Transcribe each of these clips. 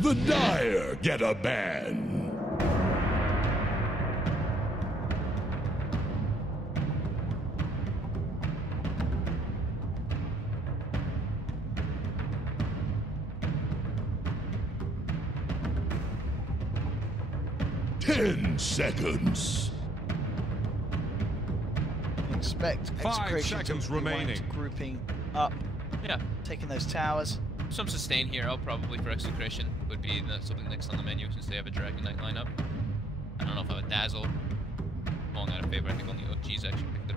The Dire get a ban. Ten seconds. Expect 5 Execration seconds to be wanting remaining. to grouping up, Yeah. taking those towers. Some sustain hero probably for Execration would be something next on the menu since they have a Dragon Knight lineup. I don't know if I would Dazzle. Falling out of favor. I think only OGs actually picked it.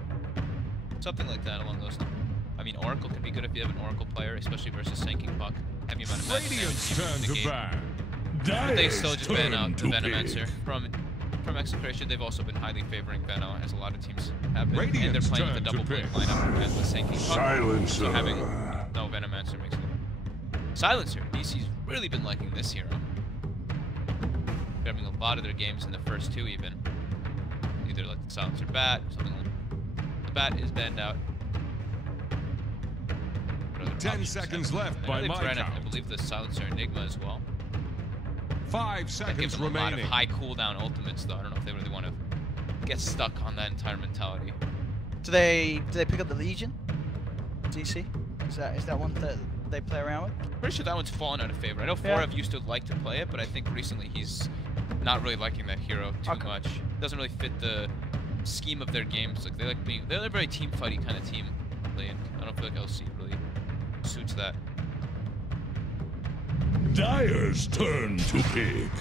Something like that along those lines. I mean, Oracle can be good if you have an Oracle player, especially versus Sinking Puck. Heavy amount of magic Radiant's turn damage to ban. but they still just ban out the Dire's turn to Venomancer. pick. From Execration, they've also been highly favoring Veno, as a lot of teams have been. And they're Radiant's playing with a turn to double blade pick. lineup against the Sinking Puck. Silencer. So having no Venomancer makes it. Silencer. DC's really been liking this hero. They're having a lot of their games in the first two even. Either like the Silencer Bat, or something like the Bat is banned out. 10 seconds left by my I count. believe the Silencer Enigma as well. 5 That seconds gives them a lot of remaining. high cooldown ultimates though. I don't know if they really want to get stuck on that entire mentality. Do they pick up the Legion? DC? Is that one that they play around with? Pretty sure that one's fallen out of favor. I know Yeah. Forev used to like to play it, but I think recently he's not really liking that hero too Okay. much. Doesn't really fit the scheme of their games. Like they're a very team fighty kind of team. And I don't feel like LC really suits that. Dire's turn to pick.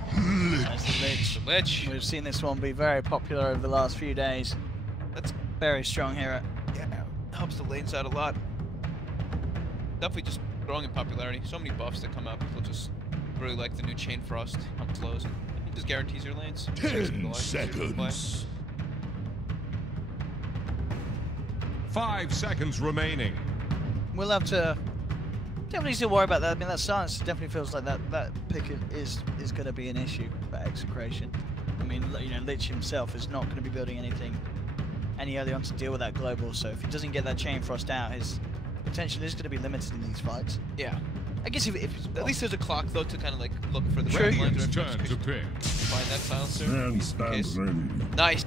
As the Lich. The Lich. We've seen this one be very popular over the last few days. That's Very strong hero. yeah, helps the lanes out a lot. Definitely just growing in popularity. So many buffs that come out. People just really like the new Chain Frost. How it flows. It just guarantees your lanes. 10 seconds. 5 seconds remaining. We'll have to definitely still worry about that. I mean, that silence definitely feels like that pick is going to be an issue for Execration. I mean, you know, Lich himself is not going to be building anything any early on to deal with that global. So if he doesn't get that Chain Frost out, his potential is going to be limited in these fights. Yeah. I guess if At least there's a clock though to kind of like look for the True. red lines or Radiant's if turn to pick. find that silencer. Man Case. stands ready. Nice.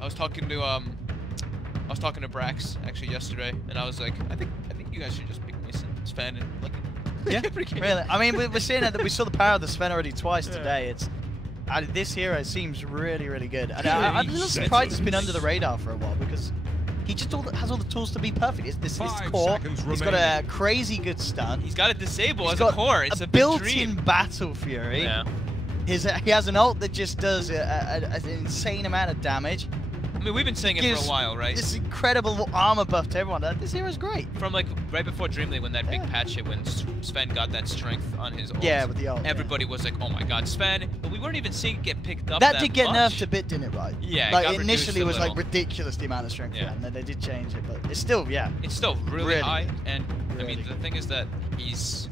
I was talking to Brax actually yesterday, and I was like, I think you guys should just pick me some Sven and like. Yeah, really. I mean, we're seeing that we saw the power of the Sven already twice Yeah. today. It's this hero seems really, really good. And I'm a little surprised it's been under the radar for a while because he just has all the tools to be perfect. It's this 5 core. seconds He's got a remaining. crazy good stun. He's got a disable He's as got a core. It's a big built-in dream. battle fury. Yeah. He has an ult that just does an insane amount of damage. I mean, we've been saying it for Gives a while, right? This incredible armor buff to everyone. This hero's great. From like right before Dreamley, when that big Yeah. patch hit, when Sven got that strength on his ult. Yeah, with the ult. Everybody was like, "Oh my God, Sven!" But we weren't even seeing it get picked up. That did get much. nerfed a bit, didn't it? Right? Yeah, it Like got initially reduced it a was like little. ridiculous the amount of strength. Yeah. Yeah. And then they did change it, but it's still It's still really, Really high, good. and I Really mean the good. thing is that he's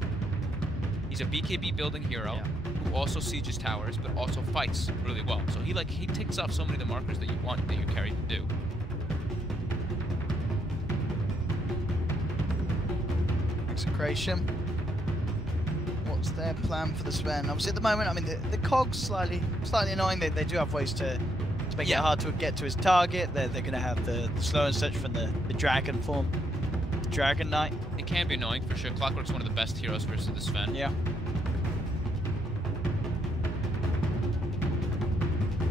a BKB building hero who also sieges towers, but also fights really well. So he takes off so many of the markers that you want that your carry to do. Execration. What's their plan for the Sven? Obviously, at the moment, I mean, the cogs slightly annoying. They do have ways to make it hard to get to his target. They're going to have the slow and such from the dragon form, the Dragon Knight. It can be annoying for sure. Clockwork's one of the best heroes versus the Sven. Yeah.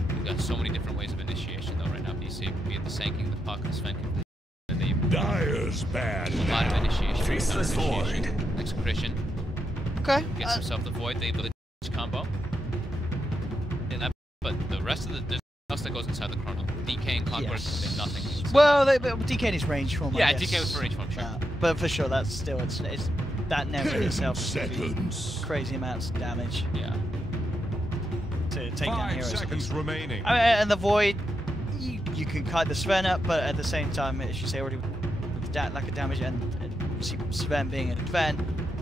We've got so many different ways of initiation though right now. DC be it the Sanking, the Puck, the Sven, and they Dire's bad. a lot of initiation. Faceless Void. Execration Okay. gets himself the Void. They ability combo. And that, but the rest of there's nothing else that goes inside the chrono. DK and Clockwork, Yes. nothing. inside. Well, DK in his range form. I Yeah, guess. DK was for range form, sure. But for sure, that's still it's that never in 10 itself is gonna be seconds. crazy amounts of damage Yeah. to take down 5 heroes. seconds remaining. I mean, and the Void, you can kite the Sven up, but at the same time, as you say already, with that lack of damage and see Sven being a Sven,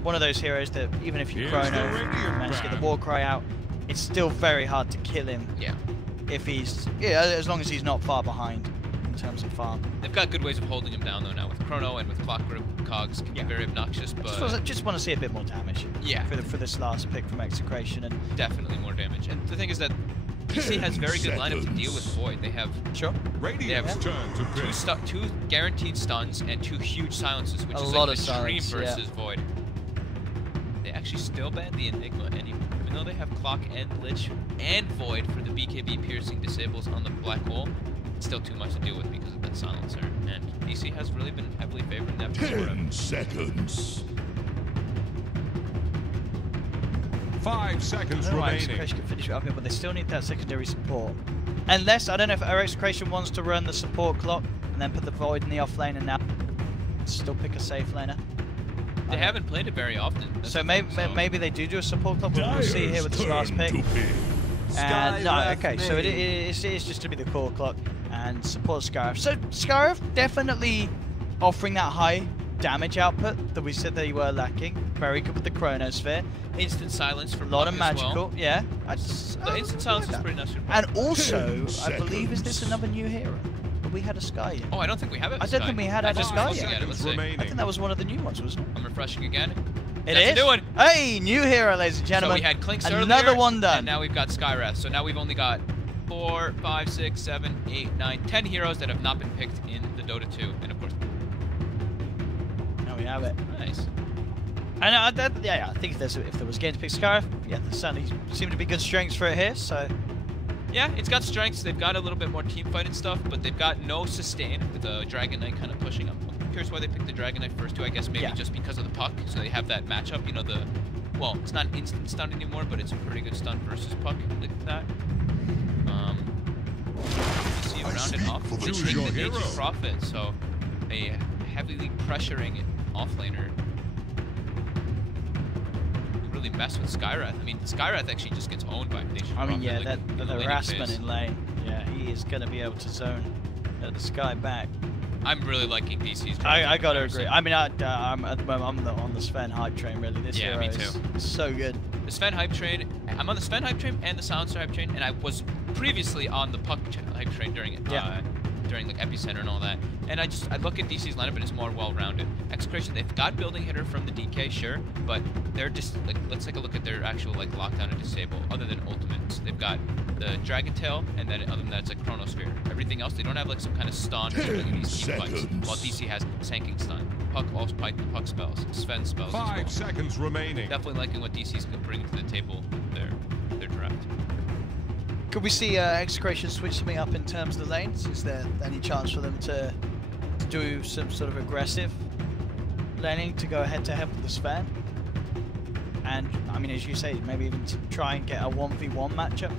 one of those heroes that even if you Here's chrono the and Radiant manage to get the ban. war cry out, it's still very hard to kill him Yeah. if he's as long as he's not far behind. in terms of farm. They've got good ways of holding him down though now with Chrono and with Clock Grip. Cogs can be very obnoxious, but Just want to see a bit more damage. Yeah. For this last pick from Execration, and definitely more damage. And the thing is that DC has very good lineup to deal with Void. They have Radiant's turn to pick. two guaranteed stuns and 2 huge silences, which A is lot like of extreme silence, versus Void. They actually still ban the Enigma, and even though they have Clock and Lich and Void for the BKB piercing disables on the Black Hole, it's still too much to deal with because of that silencer. And DC has really been heavily favoring that. 10 seconds. 5 seconds I don't know why remaining. Execration can finish it up here, but they still need that secondary support. Unless, I don't know if Execration wants to run the support clock and then put the Void in the off lane and now still pick a safe laner. They haven't played it very often. So maybe they do a support clock, but we'll see here with this last pick. And no, okay, so it's just to be the core clock and support Scarif. So Scarif definitely offering that high damage output that we said they were lacking. Very good with the Chronosphere. Instant silence from A lot of Puck as magical, well. yeah. The instant silence is pretty nice. And also, 10 I believe, is this seconds. another new hero? But we had a Sky yet. Oh, I don't think we have it. I don't think we had a Sky Let's yet. see. Remaining. I think that was one of the new ones, wasn't it? I'm refreshing again. It That's is? a new one. Hey, new hero, ladies and gentlemen. So we had Clinks Another earlier, one done. and now we've got Skywrath. So now we've only got 4, 5, 6, 7, 8, 9, 10 heroes that have not been picked in the Dota 2. And of course, Now we have it. nice. And I think if there was game to pick Scarif, yeah, there certainly seem to be good strengths for it here. So Yeah, it's got strengths. They've got a little bit more team fight and stuff, but they've got no sustain with the Dragon Knight kind of pushing up. I'm curious why they picked the Dragon Knight first too. I guess maybe just because of the Puck, so they have that matchup. You know, well, it's not instant stun anymore, but it's a pretty good stun versus Puck like that. You see it rounded off. They Choose take your the hero. Nature's Prophet, so a heavily pressuring offlaner. Really mess with Skywrath. I mean, Skywrath actually just gets owned by Nature's Prophet. I mean, yeah, like, the in laning harassment phase. in lane. Yeah, he is going to be able to zone the Sky back. I'm really liking DC's. I gotta agree. I mean, I'm at the moment on the Sven hype train. Really, this Yeah, hero me too. is so good. The Sven hype train. I'm on the Sven hype train and the Silencer hype train, and I was previously on the Puck hype train during during like Epicenter and all that. And I look at DC's lineup and it's more well-rounded. Execration, they've got building hitter from the DK, sure, but they're just like, let's take a look at their actual like lockdown and disable. Other than ultimates, they've got the Dragon Tail, and then other than that, it's like Chronosphere. Everything else, they don't have like some kind of stun or something in these team fights. While DC has Sanking Stun, Puck also Pike the Puck spells, Sven spells. 5 seconds remaining. Definitely liking what DC's going to bring to the table. Their draft. Could we see Execration switch something up in terms of the lanes? Is there any chance for them to do some sort of aggressive laning to go head-to-head with the Sven? And, I mean, as you say, maybe even to try and get a 1v1 matchup?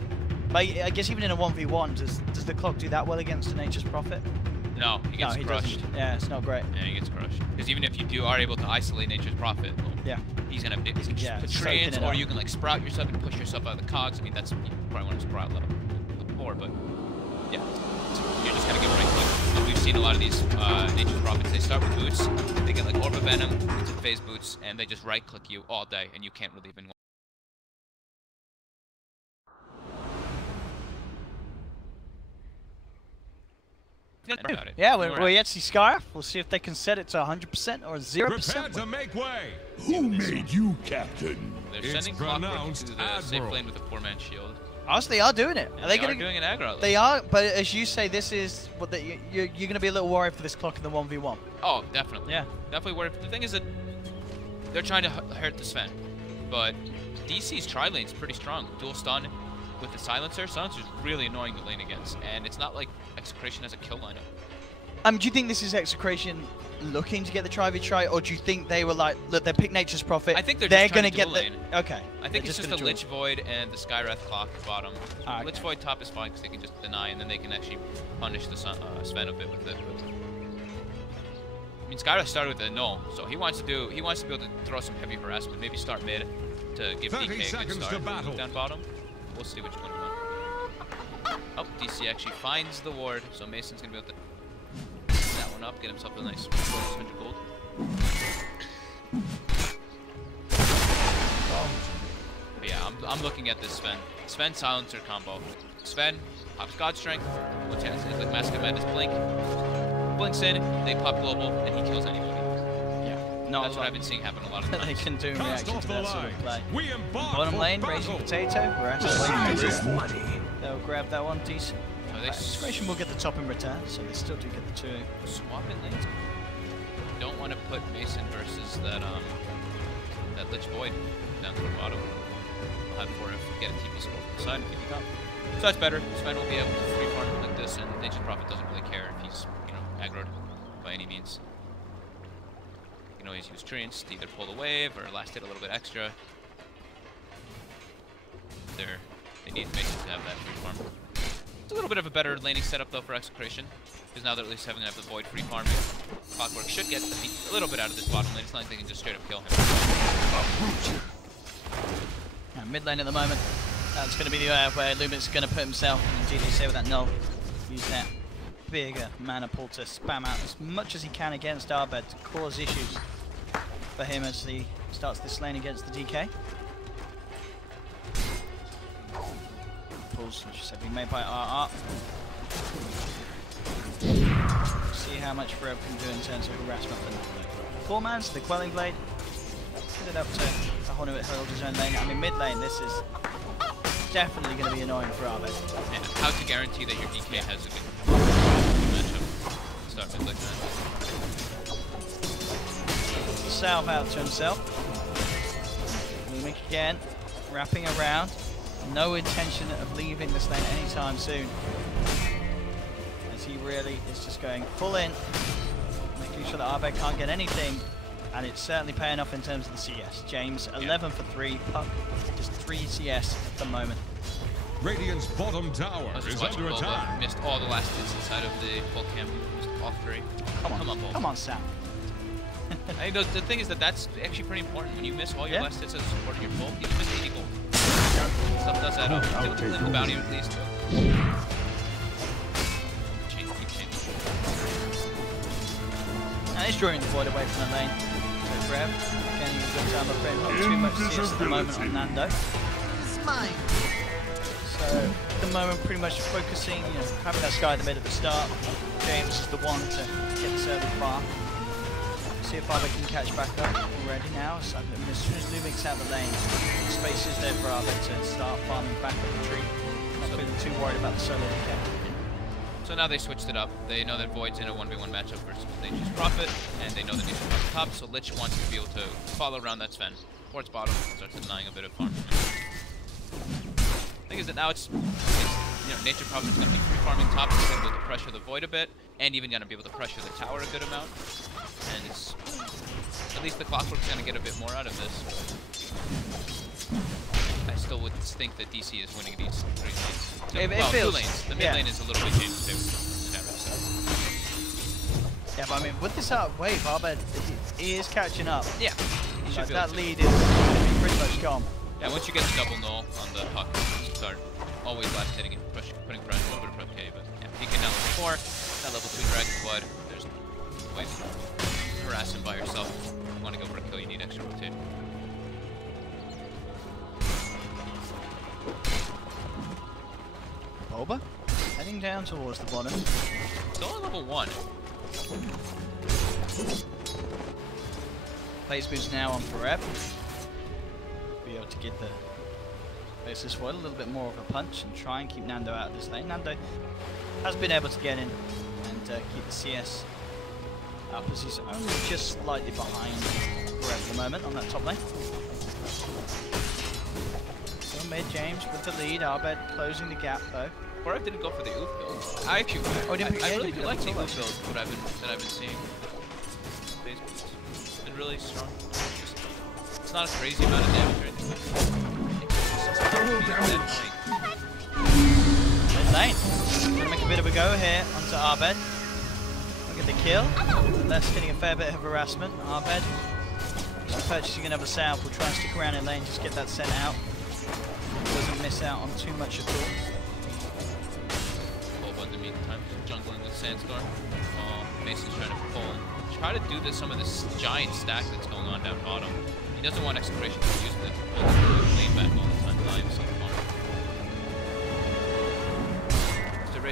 But I guess even in a 1v1, does the clock do that well against the Nature's Prophet? No, he gets crushed. Doesn't. Yeah, it's not great. Yeah, he gets crushed. Because even if you are able to isolate Nature's Prophet, well, he's gonna just put trans, or you can like sprout yourself and push yourself out of the cogs. I mean, that's you probably want to sprout level 4, but yeah, you're just gonna get right click. Like we've seen a lot of these Nature's Prophets. They start with boots, they get like Orb of Venom, into phase boots, and they just right click you all day, and you can't really even. Yeah, we're yet to see Scarif. We'll see if they can set it to 100% or 0%. Prepare to make way. Who made you captain? They're It's sending Clockwork pronounced to the safe Admiral. lane with a 4-man shield. Honestly, they are doing it. And Are they are going doing an aggro. They are, but as you say, this is what you're going to be a little worried for this clock in the 1v1. Oh, definitely. Yeah. Definitely worried. The thing is that they're trying to hurt the Sven, but DC's tri-lane's pretty strong. Dual stun with the Silencer. Silencer's really annoying to lane against, and it's not like Execration has a kill lineup. Do you think this is Execration looking to get the try-v-try, or do you think they were like, look, they picked Nature's Prophet, I think they're just going to trying get to dual the... Okay. I think it's just a gonna Lich Void and the Skywrath Clock at bottom. Okay. Lich Void top is fine because they can just deny, and then they can actually punish the Sven a bit with it. I mean, Skywrath started with a null, so he wants to be able to throw some heavy harassment, maybe start mid to give 30 DK a good seconds start. to battle. Down bottom, we'll see which one he wants. Oh, DC actually finds the ward, so Mason's gonna be able to that one up, get himself a nice 100 gold. But yeah, I'm looking at this Sven Silencer combo. Sven pops God Strength, What's happening? Like Mask of Madness blink. Blinks in, they pop global, and he kills anybody. That's what I've been seeing happen a lot of times. They can do in reaction to that sort of play. Bottom lane, Raging Potato. We're actually waiting. They'll grab that one decent. Execration will get the top in return, so they still do get the 2. Swapping lanes. Don't want to put Mason versus that that Lich Void down to the bottom. I'll have for him get a TP score from the side and TP top. So that's better. Sven will be able to free farm like this, and Nature's Prophet doesn't really care if he's, you know, aggroed by any means. You can always use Treants to either pull the wave or last hit a little bit extra. They need Mason to have that free farm. It's a little bit of a better laning setup though for Execration, because now they're at least having to have the Void free farming. Clockwork should get a little bit out of this bottom lane. It's not like they can just straight up kill him. Yeah, mid lane at the moment. That's going to be the where Lumit's going to put himself in GDC with that null. Use that bigger mana pool to spam out as much as he can against Arbed to cause issues for him as he starts this lane against the DK. Pulls, as you said, being made by RR. See how much Forever can do in terms of harassment for Nando. 4 mans, the Quelling Blade. Put it up to a whole new hold his own lane. I mean, mid lane, this is definitely going to be annoying for Arbed. And how to guarantee that your DK has a good matchup? Start mid like that. Salve out to himself. Lumic again, wrapping around. No intention of leaving this lane anytime soon. As he really is just going full in, making sure that Arbed can't get anything. And it's certainly paying off in terms of the CS. James, 11 for 3, Puck, just 3 CS at the moment. Radiant's bottom tower is under attack. Missed all the last hits inside of the full camp. Just all 3. Come on, Sam. I mean, the thing is that that's actually pretty important. When you miss all your last hits as a support in your full, you miss 80 gold. Stuff does add up. They'll clean the bounty at least. And he's drawing the Void away from the lane. So Brev, getting a good time of Brev, not too much CS at the moment on Nando. It's mine. So at the moment, pretty much focusing, you know, having that Sky in the mid at the start. James is the one to get this early farm. See if Arbed can catch back up already now. So as soon as Lumic's out the lane, space is there for Arbed to start farming back up the tree. Not feeling too worried about the solo DK. So now they switched it up. They know that Void's in a 1v1 matchup versus Nature's Prophet, and they know that Nature's Prophet top, so Lich wants to be able to follow around that Sven. Towards bottom, starts denying a bit of farm. The thing is that now it's you know, Nature's Prophet's going to be free farming top, so he's going to be able to pressure the Void a bit, and even going to be able to pressure the tower a good amount. And it's at least the Clockwork's going to get a bit more out of this. I still would think that DC is winning these 3 lanes. So, well, 2 lanes. The mid lane is a little bit James' favorite. Yeah, but I mean, with this wave, Arbed is catching up. Yeah. Like that lead is pretty much gone. Yeah, once you get the double null on the puck, you start always last hitting and putting pressure, a little bit of pressure, but yeah, PK now level 4, that level 2 Dragon Blood, there's no way to harass him by yourself. If you want to go for a kill, you need extra rotation. Boba heading down towards the bottom. Still on level 1. Phase boost now on Forever. Be able to get the basis foil a little bit more of a punch and try and keep Nando out of this lane. Nando has been able to get in and keep the CS up as he's only just slightly behind Forever at the moment on that top lane. Still mid, James with the lead. Arbed closing the gap though. Forever didn't go for the oof build. I actually, I really do like the oof build that I've been seeing. Phase boost. It's been really strong. It's not a crazy amount of damage or anything. Mid lane. Gonna make a bit of a go here onto Arbed. Look at the kill. That's getting a fair bit of harassment. Arbed just purchasing another salve. We'll try and stick around in lane, just get that sent out. Doesn't miss out on too much at all. In the meantime, jungling with Sandstorm. Mason's trying to pull and try to do some of this giant stack that's going on down bottom. He doesn't want Execration to use it to pull the lane back all the time. So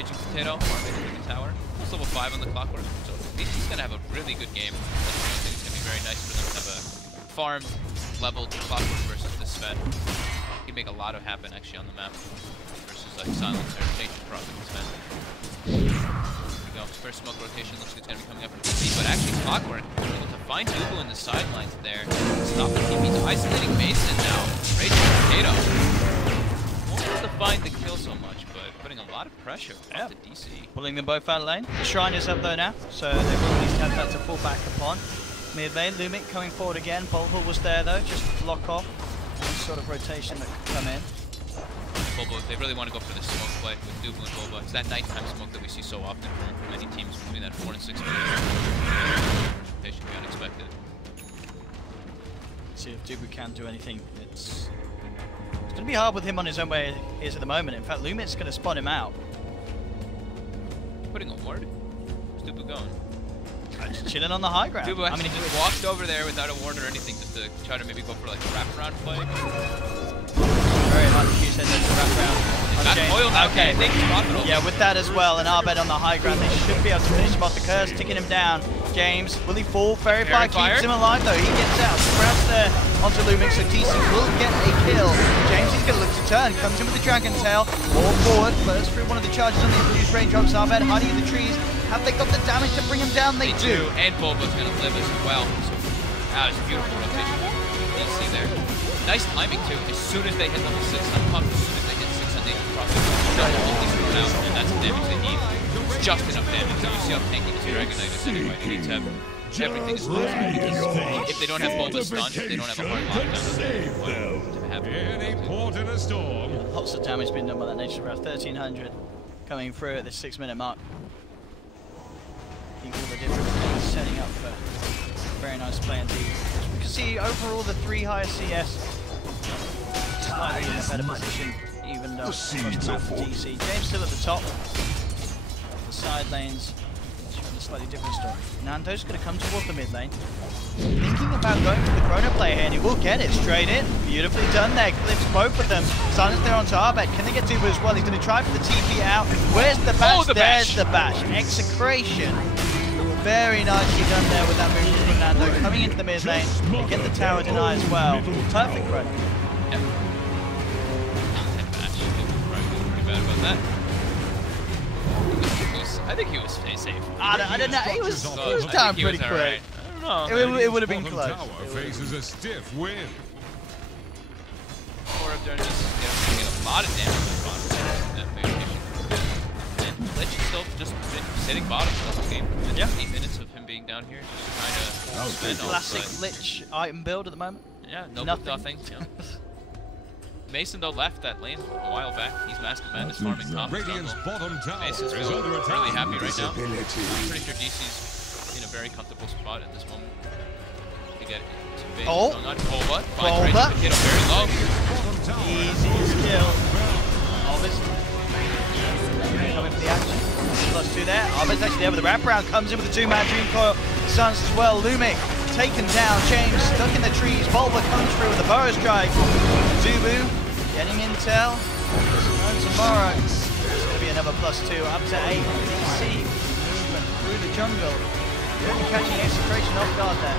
Raging Potato, farming the tower. Almost level 5 on the Clockwork, so he's going to have a really good game. I think it's going to be very nice for them to have a farm leveled Clockwork versus this Sven. He can make a lot of happen actually on the map versus like Silencer, Nature Prophet, Sven. Here we go. First smoke rotation looks like it's going to be coming up from TP, but actually Clockwork able to find Dubu in the sidelines there. Stop the TP. He's isolating Mason now. Raging Potato. Won't be able to find the kill so much, but putting a lot of pressure onto DC. Pulling them both out of lane. The Shrine is up though now, so they will at least have that to fall back upon. Mid lane, Lumic coming forward again. Bolhul was there though, just to block off any sort of rotation that could come in. Bobo, they really want to go for the smoke play with Dubu and Boba. It's that nighttime smoke that we see so often from many teams between that 4 and 6 minutes. Rotation be unexpected. See if Dubu can do anything. It's going to be hard with him on his own way he is at the moment. In fact, Lumic's going to spot him out. Putting a ward? Where's Dubu going? Just chilling on the high ground. Dubu actually just walked over there without a ward or anything just to try to maybe go for like a wraparound play. Very much you said there's a wraparound. Got Coil now. Okay, I think he's profitable. Yeah, with that as well, and Arbed on the high ground, they should be able to finish him off. The curse ticking him down. James, will he fall? Fairy Fire keeps him alive though. He gets out, grabs there onto Lumic, so DC will get a kill. James is going to look to turn, comes in with the Dragon Tail, more forward, bursts through one of the charges on the introduced raindrops. Arbed hiding in the trees. Have they got the damage to bring him down? They do. And Bulba's going to live as well. So that was a beautiful rotation. DC there. Nice timing too. As soon as they hit level 6 on pump, as soon as they hit 6 on Nature Prophet, double ulti's thrown out, and that's the damage they need. It's just enough damage. So you see how tanky this Dragonite is anyway. They need to have everything is close. If they don't have Bulba stunned, if they don't have a hard lockdown, Any port in a storm. Lots of damage being done by that Nature Breath. 1300 coming through at this 6-minute mark. I think all the different things setting up for very nice play indeed. We can see overall the 3 higher CS slightly in a better position, even though it's not for DC. James still at the top. The side lanes showing a slightly different story. Nando's going to come towards the mid lane. Thinking about going for the Chrono play here, and he will get it straight in. Beautifully done there. Clips both of them. Silence there onto Arbed. Can they get Dubu as well? He's going to try for the TP out. Where's the bash? Oh, There's the bash. Execration. Very nicely done there with that movement from Nando. Coming into the mid lane. They get the tower deny as well. Perfect run. Yep. Pretty bad about that. I think he was safe. I don't know. He was down pretty quick. Right. I don't know. It would have been Bottom close. tower faces a stiff wind. Or if they're just getting a lot of damage on bottom. That variation. And Lich is still just been sitting bottom the whole game. And 8 minutes of him being down here, just trying to spend all Classic Lich item build at the moment. Yeah, nothing. Yeah. Mason though left that lane a while back. He's Mask of Madness farming top. Radiant's bottom tower Mason's is really, under attack. really happy right now. I'm pretty sure DC's in a very comfortable spot at this moment. To get some base going on. Boba. Finds Raging Potato very low. Easy skill. Albus. Coming for the action. +2 there. Albus actually there with the wraparound. Comes in with the 2-man Dream Coil. Silence as well. Lumic taken down. James stuck in the trees. Bulba comes through with the Burrow Strike. Dubu getting intel. Tomorrow. It's going to be another +2 up to 8. DC movement through the jungle. Really catching Execration off guard there.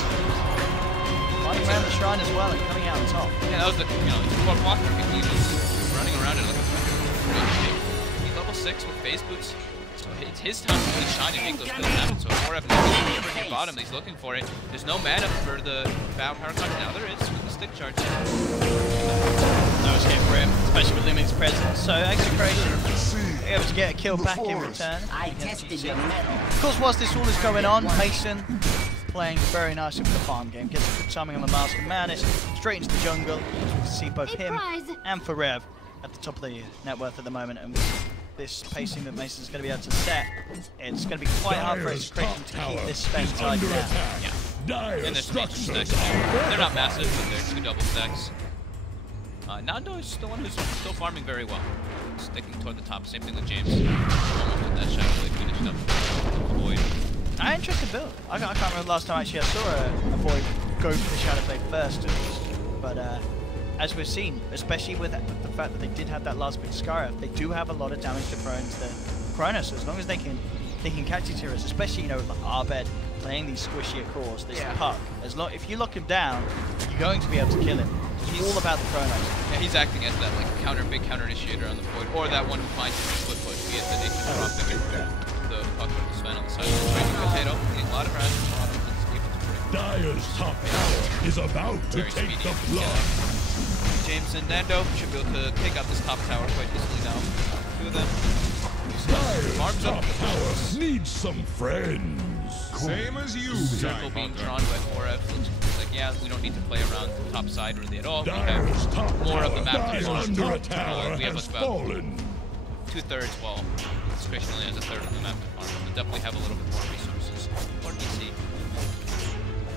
Running around the shrine as well and coming out on top. Yeah, that was the, what Walker he was running around and looking for great shape. He's level 6 with phase boots. So it's his time to really shine and make those kills happen. So if Morab never near bottom, he's looking for it. There's no mana for the Bow Power Clutch. Now there is with the stick charge. No escape for him, especially with Lumic's presence. So Execration able to get a kill back in return. I tested your metal. Of course, whilst this all is going on, Mason playing very nicely with the farm game. Gets a good timing on the Mask of Madness, straight into the jungle. As we can see both him and Forev at the top of the net worth at the moment. And with this pacing that Mason's going to be able to set, it's going to be quite hard for Execration to keep this spend tied down. Yeah. And there's nature stacks. They're not massive, but they're 2 double stacks. Nando is the one who's still farming very well. Sticking toward the top. Same thing with James. Almost with that Shadow Blade finished up. Void. An interesting build. I can't remember the last time actually I saw a Void go for the Shadow Blade first. But as we've seen, especially with the fact that they did have that last big Scarab, they do have a lot of damage to throw into Kronos. As long as they can catch these heroes, especially, you know, with like Arbed playing these squishier cores, this puck. If you lock him down, you're going to be able to kill him. He's all about the Kronos. Yeah, he's acting as that like big counter initiator on the Void, or that one who finds him split push, be it the nature dropping the puck with the Sven on the side. Raging Potato, getting a lot of harassment from Autumn. Dyer's top tower is about to take the blood. James and Nando should be able to take out this top tower quite easily now. Two of them. Dyer's Farms top up. tower needs some friends. Same as you, Circle being drawn by 4F. Looks like, yeah, we don't need to play around the top side really at all. We Dyer's have top more of the tower map to lies control. under a tower We have has like about fallen. 2/3, well, Execration only has a third of the map to farm. But definitely have a little bit more resources for DC.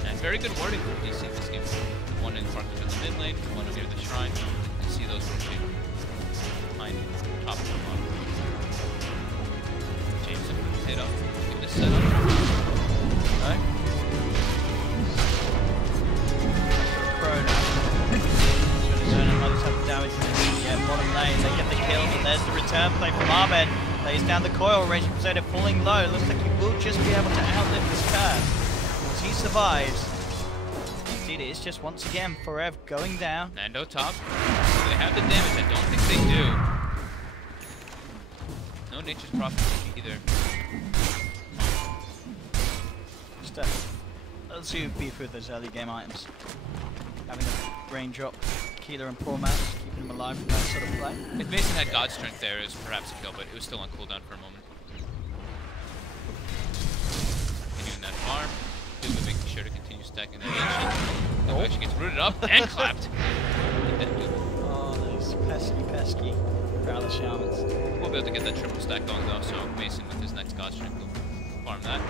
And very good wording from DC this game. One in front of the mid lane, one near the shrine. You see those rotate behind top of the bottom. James and Potato give this setup. No. Chrono. Damage from the bottom lane. They get the kills, and there's the return play from Arbed. Lays down the coil. Raging Potato falling low. Looks like he will just be able to outlive this curse. As he survives. Indeed, it is just once again Forever going down. Nando top. Do they have the damage? I don't think they do. No Nature's Prophet either. Just let's see who beef with those early game items. Having a raindrop, Keeler and poor Matt, keeping him alive from that sort of play. If Mason had God Strength there, it was perhaps a kill, but it was still on cooldown for a moment. Continuing that farm. Dubu making sure to continue stacking that ancient. Dubu actually gets rooted up and clapped. Oh, those pesky Prowler Shamans. We'll be able to get that triple stack going though, so Mason with his next God Strength will farm that.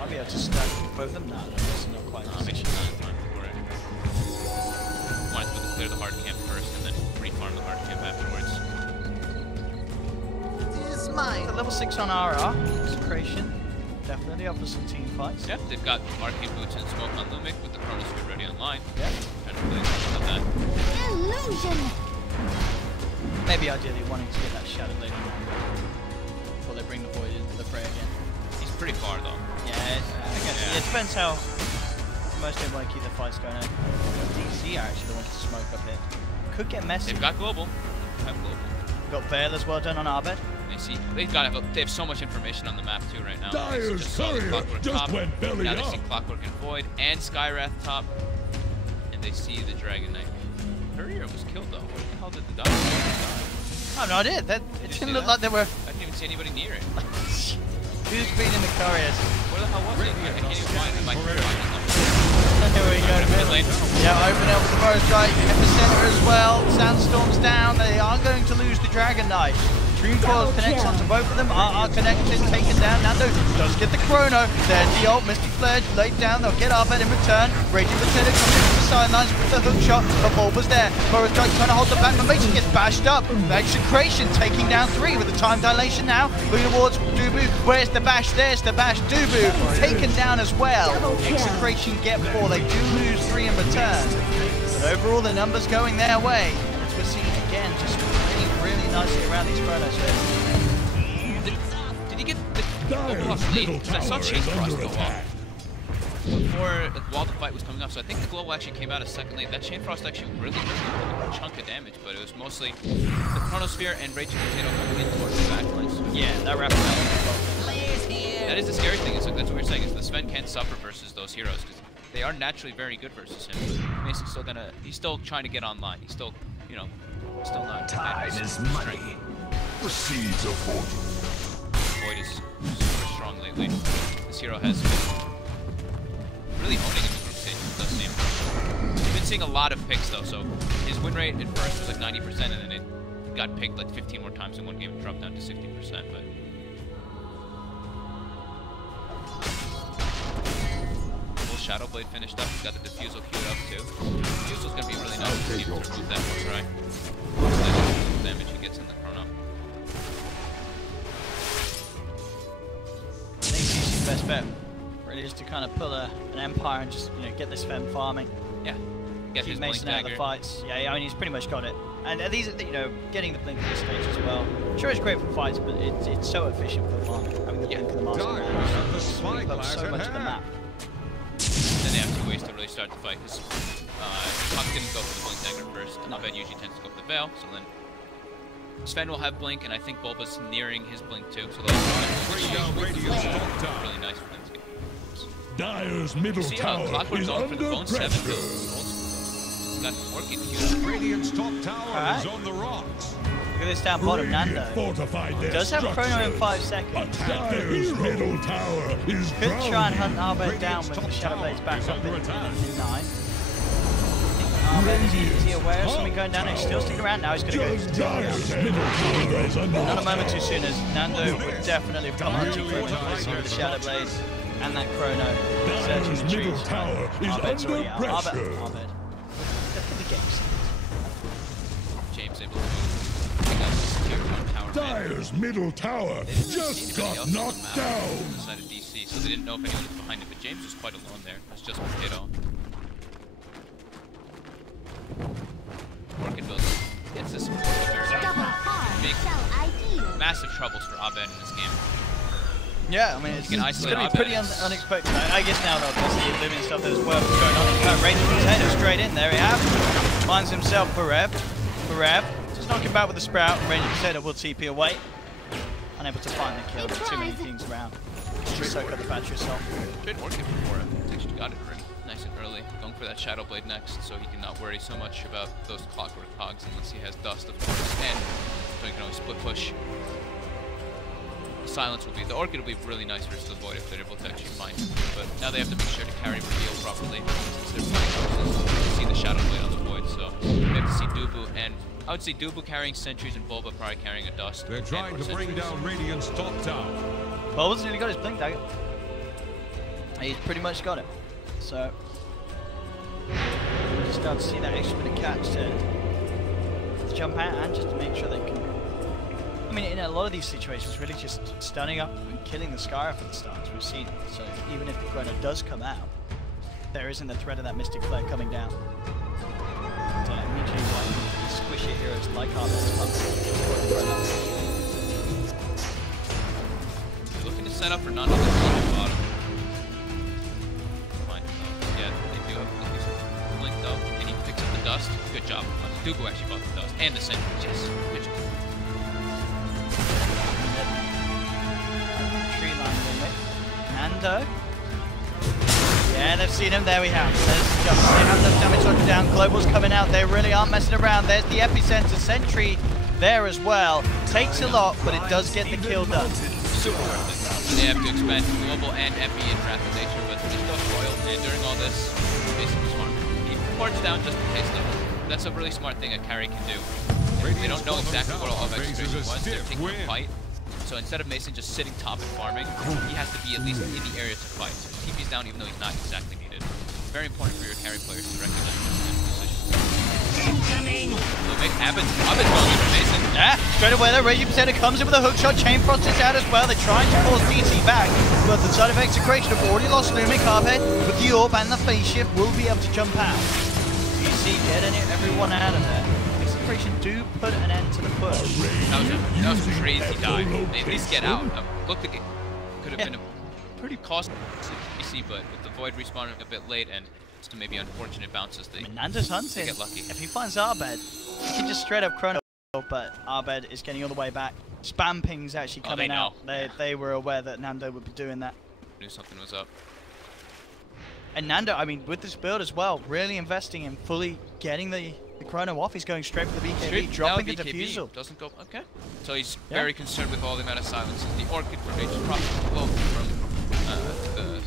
I'll be able to stack both of them now. That's not quite Mason not in time for it. Wanted to clear the hard camp first and then re-farm the hard camp afterwards. This is mine. The level 6 on RR. Execration. Definitely up for some team fights. Yep, they've got Arcane Boots and Smoke on Lumic with the Chronosphere ready online. Yep. Trying to play about that. Illusion! Maybe ideally wanting to get that Shadow Blade on before they bring the Void into the fray again. He's pretty far though. Yeah, I guess it depends how most people want to keep the fights going on. DC are actually the ones to smoke up here. Could get messy. They've got Global. We've got Veil as well done on Arbed. They have so much information on the map too right now. Dyer's courier just went belly now up. they see Clockwork and Void and Skywrath top. And they see the Dragon Knight. Courier was killed though. Where the hell did the Dire die? Oh, no, I did. It didn't look like they were... I didn't even see anybody near it. Who's beating the couriers? Where the hell was it? I can't even find it. Here we go. Mid lane. Yeah, open up the first strike. Epicenter as well. Sandstorm's down. They are going to lose the Dragon Knight. Dream Coil connects onto both of them. RR connected, taken down. Nando does get the chrono. There's the ult. Mystic Flare laid down. They'll get Arbed in return. Raging Potato comes into the sidelines with the hook shot. The ball was there. Forest Strike trying to hold the back, but Mason gets bashed up. Execration taking down 3 with the time dilation now. Moving towards Dubu. Where's the bash? There's the bash. Dubu taken down as well. Execration get 4. They do lose 3 in return. But overall, the numbers going their way. As we're seeing again, just really nicely around these chronos here. Did he get the Dyer's middle I saw tower Chain is Frost under go off attack. before while the fight was coming up, so I think the Global actually came out a second late. That Chain Frost actually really did a chunk of damage, but it was mostly the Chronosphere and Raging Potato coming in towards the backlines. Yeah, that wrapped around. That is the scary thing, is like, that's what we're saying, is the Sven can suffer versus those heroes, because they are naturally very good versus him. Mason's still he's still trying to get online. He's still, you know, still not. Time is money. The seeds of fortune. Void is super strong lately. This hero has been really owning him in group stage, it does seem. We've been seeing a lot of picks though, so his win rate at first was like 90%, and then it got picked like 15 more times in one game and dropped down to 60%, but... Shadow Blade finished up, he's got the Diffusal queued up too. Diffusal's gonna be really nice to see him to remove that force, right? Damage he gets in the chrono. I think he's the best bet. Really is to kind of pull an Empire and just, you know, get this Fem farming. Yeah. Get Keep his Mason Blink out of the Dagger. fights. Yeah, I mean, he's pretty much got it. And these are, you know, getting the blink at this stage as well. Sure, it's great for fights, but it's so efficient for fun. Having the blink in the master Dire man have the just spy sweep up glass so at much of the hand. map. Then they have 2 ways to really start the fight, because Puck didn't go for the blink dagger first. Abed usually tends to go for the veil, so then Sven will have blink, and I think Bulba's nearing his blink too, so Bring down Radiant's top tower. really nice for them to get. Dire's middle See how tower Clockwork's is going for the under bone 7 pressure. build. He's got Orchid here. Radiant's top tower Alright. is on the rocks. Look at this down bottom, Radiant Nando. fortified their Does have Chrono in structures. 5 seconds. Dire's middle tower is Could try and hunt grounded. Arbed down with the Shadow Blades back is up in under attack. 9. Is he aware of something going down? He's still sticking around now. He's going to go. Just Dire's middle tower is under Not a moment attack. too soon as Nando would definitely have gone hunting for him with the Shadow Blades and that Chrono. Dire's Searching middle retreats. tower is Arbed's under already out. pressure. Arbed. Definitely games. James able to pick up this tier 1 tower. Dire's middle tower They didn't see just anybody got else on the knocked map down. on the side of DC, so they didn't know if anyone was behind it, but James was quite alone there. It was just Potato. Orchid build gets this big, massive troubles for Abed in this game. Yeah, I mean, it's You can going isolate to be pretty Arbed. unexpected. I guess now they'll see the Illuminate stuff that is worth going on. Raging Potato straight in. There we have. Finds himself Berev. Just knock him back with the Sprout. Raging Potato will TP away. Unable to find the kill. Too many things around. Just soak up the battery assault. Tried Orchid before it. Actually got it already. Nice and early. Going for that Shadow Blade next, so he can not worry so much about those Clockwork Hogs unless he has Dust, of course. And so he can always split push. Silence will be, the Orchid will be really nice versus the Void if they're able to actually find him. But now they have to make sure to carry Reveal properly since they're playing houses. You see the Shadow Blade on the Void, so we have to see Dubu, and I would say Dubu carrying Sentries and Bulba probably carrying a Dust. They're trying to bring down Radiant's top tower. Bulba's nearly got his blink dagger. He's pretty much got it. So we just got to see that extra bit of catch to jump out and just to make sure they can. I mean, in a lot of these situations, really just stunning up and killing the Skyra for the start, as we've seen. So even if the Chrono does come out, there isn't the threat of that Mystic Flare coming down. So immediately like squishy heroes like Arbed's They're looking to set up for Nando at the bottom. Fine, yeah, they do have at least blink though, and he picks up the Dust. Good job. Dubu actually bought the Dust and the Sentries. Yes, good job. tree line limit. Nando. Yeah, they've seen him. There we have. There's just, they have enough damage to knock him down. Global's coming out. They really aren't messing around. There's the epicenter sentry there as well. Takes a lot, but it does get the kill done. Super worth it. They have to expand Global and Epi in Wrath of Nature, but just go Royal. And during all this, basically smart. He ports down just in case though. That's a really smart thing a carry can do. They don't know exactly what all of Execution was. They're taking a fight. So instead of Mason just sitting top and farming, he has to be at least in the area to fight. So TP's down even though he's not exactly needed. Very important for your carry players to recognize these decisions. So make Abed's going for Mason. Yeah, straight away there, Raging Potato comes in with a hook shot. Chain Frost is out as well. They're trying to force DC back, but the side of Execration have already lost Lumic. Arbed with the Orb and the phase shift will be able to jump out. DC getting everyone out of there. Execration do put an end to the push. That was a crazy dive. They at least get out. Looked like it could have been a pretty costly DC, but with the Void respawning a bit late and just maybe unfortunate bounces, they Nando's hunting. get lucky. If he finds Arbed, he can just straight up chrono, but Arbed is getting all the way back. Spam ping's actually coming out. They were aware that Nando would be doing that. Knew something was up. And Nando, I mean, with this build as well, really investing in fully getting the chrono off. He's going straight for the BKB, dropping the defusal. Doesn't go, okay. So he's very concerned with all the amount of silences. The Orchid for Nature's Prophet will from the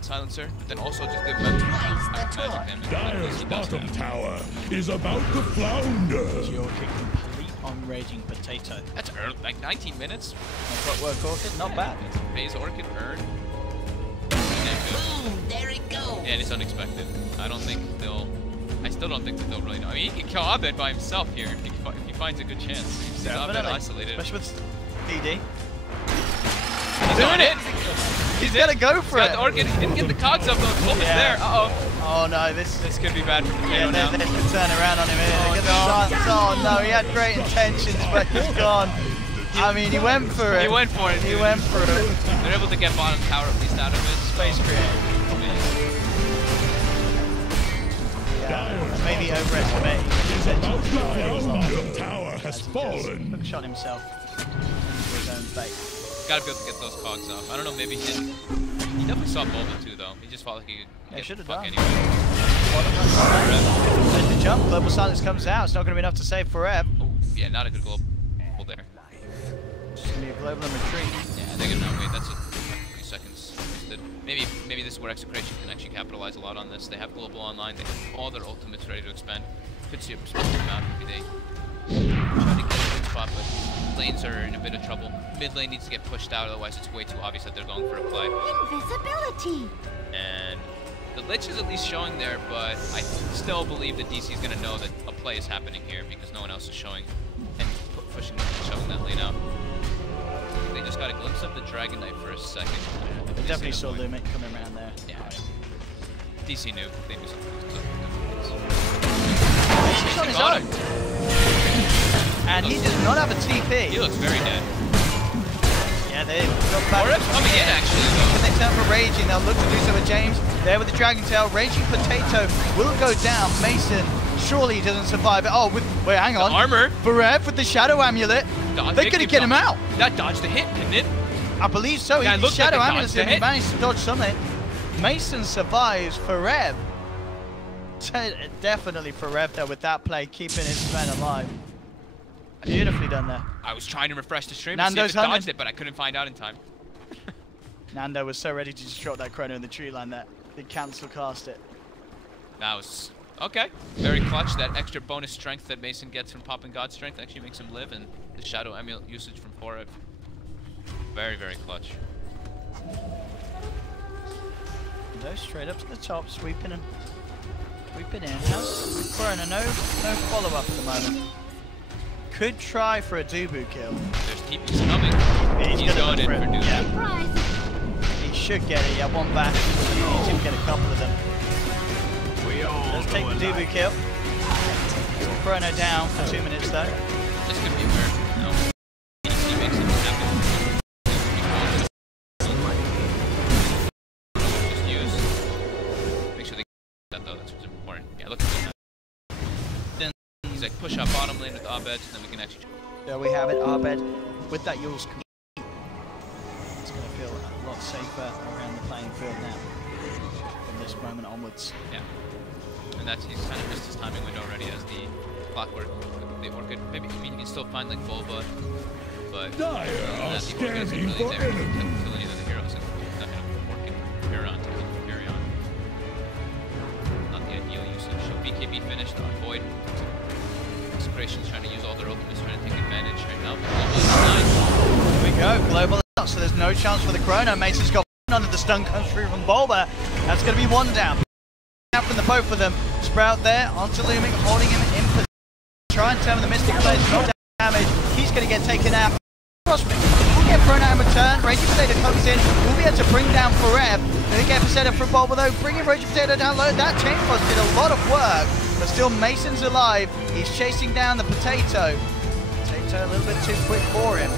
silencer, but then also just give them magic damage. Dire's bottom tower is about to flounder. Orchid complete on Raging Potato. That's early, like 19 minutes. Footwork Orchid, not bad. Phase Orchid earned. Boom, there it goes. Yeah, it's unexpected. I still don't think that they'll really know. I mean, he can kill Abed by himself here if he finds a good chance. He's Abed isolated. Especially with DD. He's on it! He's got to go for it. Or get the cogs up though. Wolf is there. Oh no, this could be bad for yeah, Potato now. they can turn around on him here. Oh no, he had great intentions, but he's gone. I mean, he went for it. He went for it. He went for it. They're able to get bottom tower at least out of it. Space creative. Yeah, maybe overestimating his The tower has fallen. Hook shot himself for his own fate. Gotta be able to get those cogs off. I don't know, maybe he didn't. He definitely saw Bulba too, though. He just felt like he could should have fuck done. anyway. There's the jump. Global silence comes out. It's not going to be enough to save forever. Oh, yeah, not a good global there. It's going to be a global and retreat. Yeah, they're gonna wait. That's a few seconds wasted. Maybe this is where Execration can actually capitalize a lot on this. They have global online. They have all their ultimates ready to expand. Could see a perspective map. Maybe they try to get a good spot, but lanes are in a bit of trouble. Mid lane needs to get pushed out, otherwise it's way too obvious that they're going for a play. Invisibility. And the Lich is at least showing there, but I still believe that DC is going to know that a play is happening here because no one else is showing and pushing and showing that lane out. They just got a glimpse of the Dragon Knight for a second. They definitely saw Lumit coming around there. Yeah. DC knew. They knew something. He's on his own. And he does not have a TP. He looks very dead. Yeah, they've got back. Orev's coming in actually though. When they turn for Raging, they'll look to do so with James. There with the Dragon Tail. Raging Potato will go down. Mason, surely he doesn't survive it. Oh, wait, hang on. The armor. Barev with the Shadow Amulet. They're going to get him out. That dodged the hit, didn't it? I believe so. Yeah, He Shadow like Amulet and he managed to dodge something. Mason survives. Barev. Definitely Barev there with that play, keeping his man alive. Beautifully done there. I was trying to refresh the stream Nando's to see if it dodged it, but I couldn't find out in time. Nando was so ready to just drop that chrono in the tree line that he cancel cast it. That was okay. Very clutch. That extra bonus strength that Mason gets from popping God Strength actually makes him live, and the Shadow Amulet usage from Forev. Very, very clutch. Go straight up to the top, sweeping in. How's Corona? No follow-up at the moment. Could try for a Dubu kill. There's TPs coming. He's going in for Dubu. Yeah. He should get it. Yeah, one back. He should get a couple of them. Let's take the Dubu kill. Chrono down for 2 minutes though. This could be where DC makes it happen. Just use. Make sure they get that though. That's what's important. Yeah, look at that. Then he's like push up bottom lane with Abed, and then we can actually. There we have it. Abed with that Yule's complete. It's going to feel a lot safer around the playing field now from this moment onwards. Yeah. And that's, he's kind of missed his timing window already as the clockwork, the Orchid. Maybe, I mean, you can still find like Bulba, but Dire are the Orchid isn't scanning really for there to enemy. kill any of the heroes, and he's not going to Orchid Huron to kill Furion. Not the ideal usage. So BKB finished on Void. Execration's trying to use all their ultimates, trying to take advantage right now. Here we go, global out, so there's no chance for the Chrono. Mason's got one under the stun comes through from Bulba. That's going to be one down. From the both of them. Sprout there onto Lumik, holding him in position. Try and turn the Mystic Blade, not damage. He's going to get taken out. Prospect will get thrown out in return. Raging Potato comes in. We'll be able to bring down Forev. They get a setup from Bulba though. Bringing Raging Potato down low. That chain frost did a lot of work, but still Mason's alive. He's chasing down the Potato. Potato a little bit too quick for him.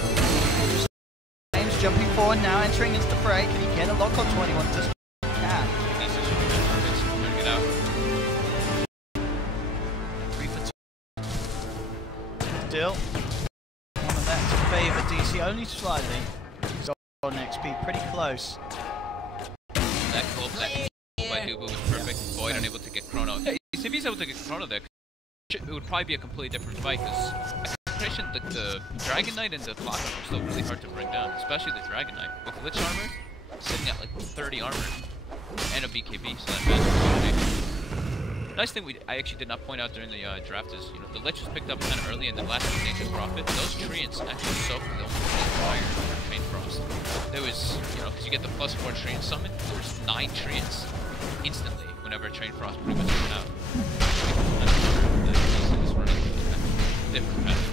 James jumping forward now, entering into the fray. Can he get a lock on 21? Just can. Still, one of that to favour DC only slightly. He's on XP, pretty close. That close by Dubu was perfect. Void unable to get Chrono. Yeah, if he's able to get Chrono there, it would probably be a completely different fight because the Dragon Knight and the Clockwork are still really hard to bring down, especially the Dragon Knight. With Lich armor, sitting at like 30 armor and a BKB, so that means nice thing I actually did not point out during the draft is, you know, the Lich was picked up kind of early in the last Nature's Prophet. Those treants actually soaked the almost entire Chain Frost. There was, you know, because you get the +4 treant summon, there was 9 treants instantly whenever a Chain Frost pretty much went out. Is running a different pattern.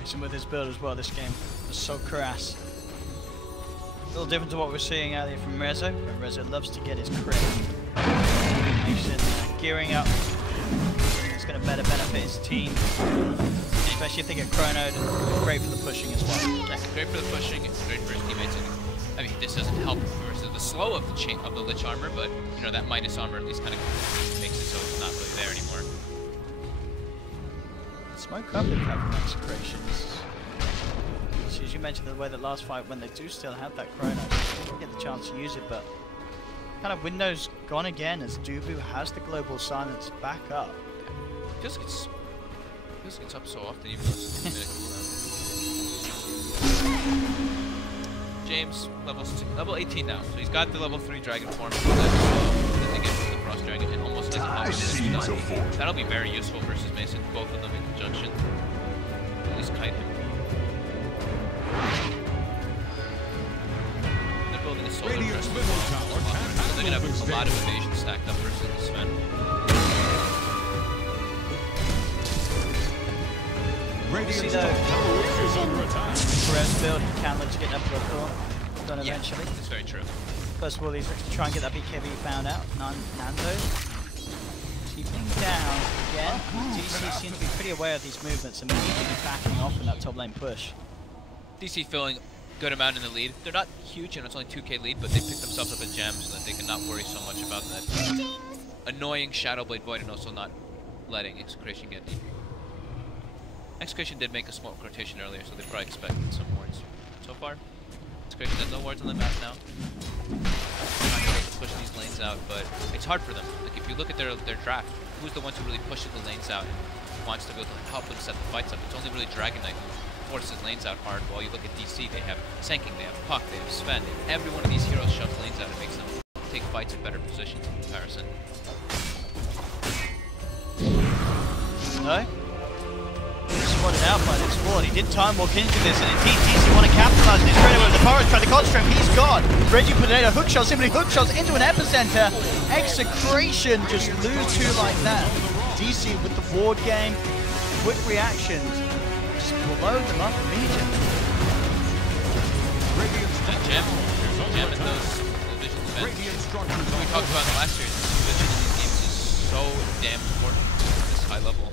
Mason with his build as well this game. It's so crass. A little different to what we're seeing out here from Rezo. Rezo loves to get his crit. Gearing up. It's going to better benefit his team. Especially if they get chronoed. Great for the pushing as well. Yeah, great for the pushing. It's great for his teammates. I mean, this doesn't help versus the slow of the Lich armor, but you know that minus armor at least kind of makes it so it's not really there anymore. Smoke up in having execrations. As you mentioned, the way that last fight, when they do still have that chrono, they get the chance to use it, but kind of window's gone again as Dubu has the global silence back up. It just gets up so often, even though it's a minute cooldown. James, level 18 now, so he's got the level 3 dragon form. Then they get the frost dragon and almost like a that'll be very useful versus Mason, both of them in conjunction. At least kite him. They're building a solar crest as well, so they're gonna have a lot of evasion stacked up versus the Sven. See though, Perez build, he can look to get that blood core done eventually. That's very true. First of all, he's looking to try and get that BKB found out. Nando keeping down again. DC seems to be pretty aware of these movements and immediately backing off in that top lane push. DC feeling good amount in the lead. They're not huge, you know, it's only 2k lead, but they picked themselves up a gem so that they can not worry so much about that annoying Shadowblade Void and also not letting Execration get deep. Execration did make a smoke rotation earlier, so they probably expected some wards. So far, Execration has no wards on the map now. Trying to push these lanes out, but it's hard for them. Like if you look at their draft, who's the ones who really pushes the lanes out and wants to be able to help them set the fights up? It's only really Dragon Knight who forces lanes out hard. While you look at DC, they have Senking, they have Puck, they have Sven. Every one of these heroes shoves lanes out and makes them take fights in better positions in comparison. No? Spotted out by this ward. He did time walk into this, and indeed DC want to capitalize on it straight away with the forest trying to concentrate. He's gone. Reggie Potato hook shot, simply hook shots into an epicenter. Execration just lose two like that. DC with the ward game, quick reactions, just blow them up immediately. That gem and those vision events. We talked about in the last series. Vision in these games is so damn important at this high level.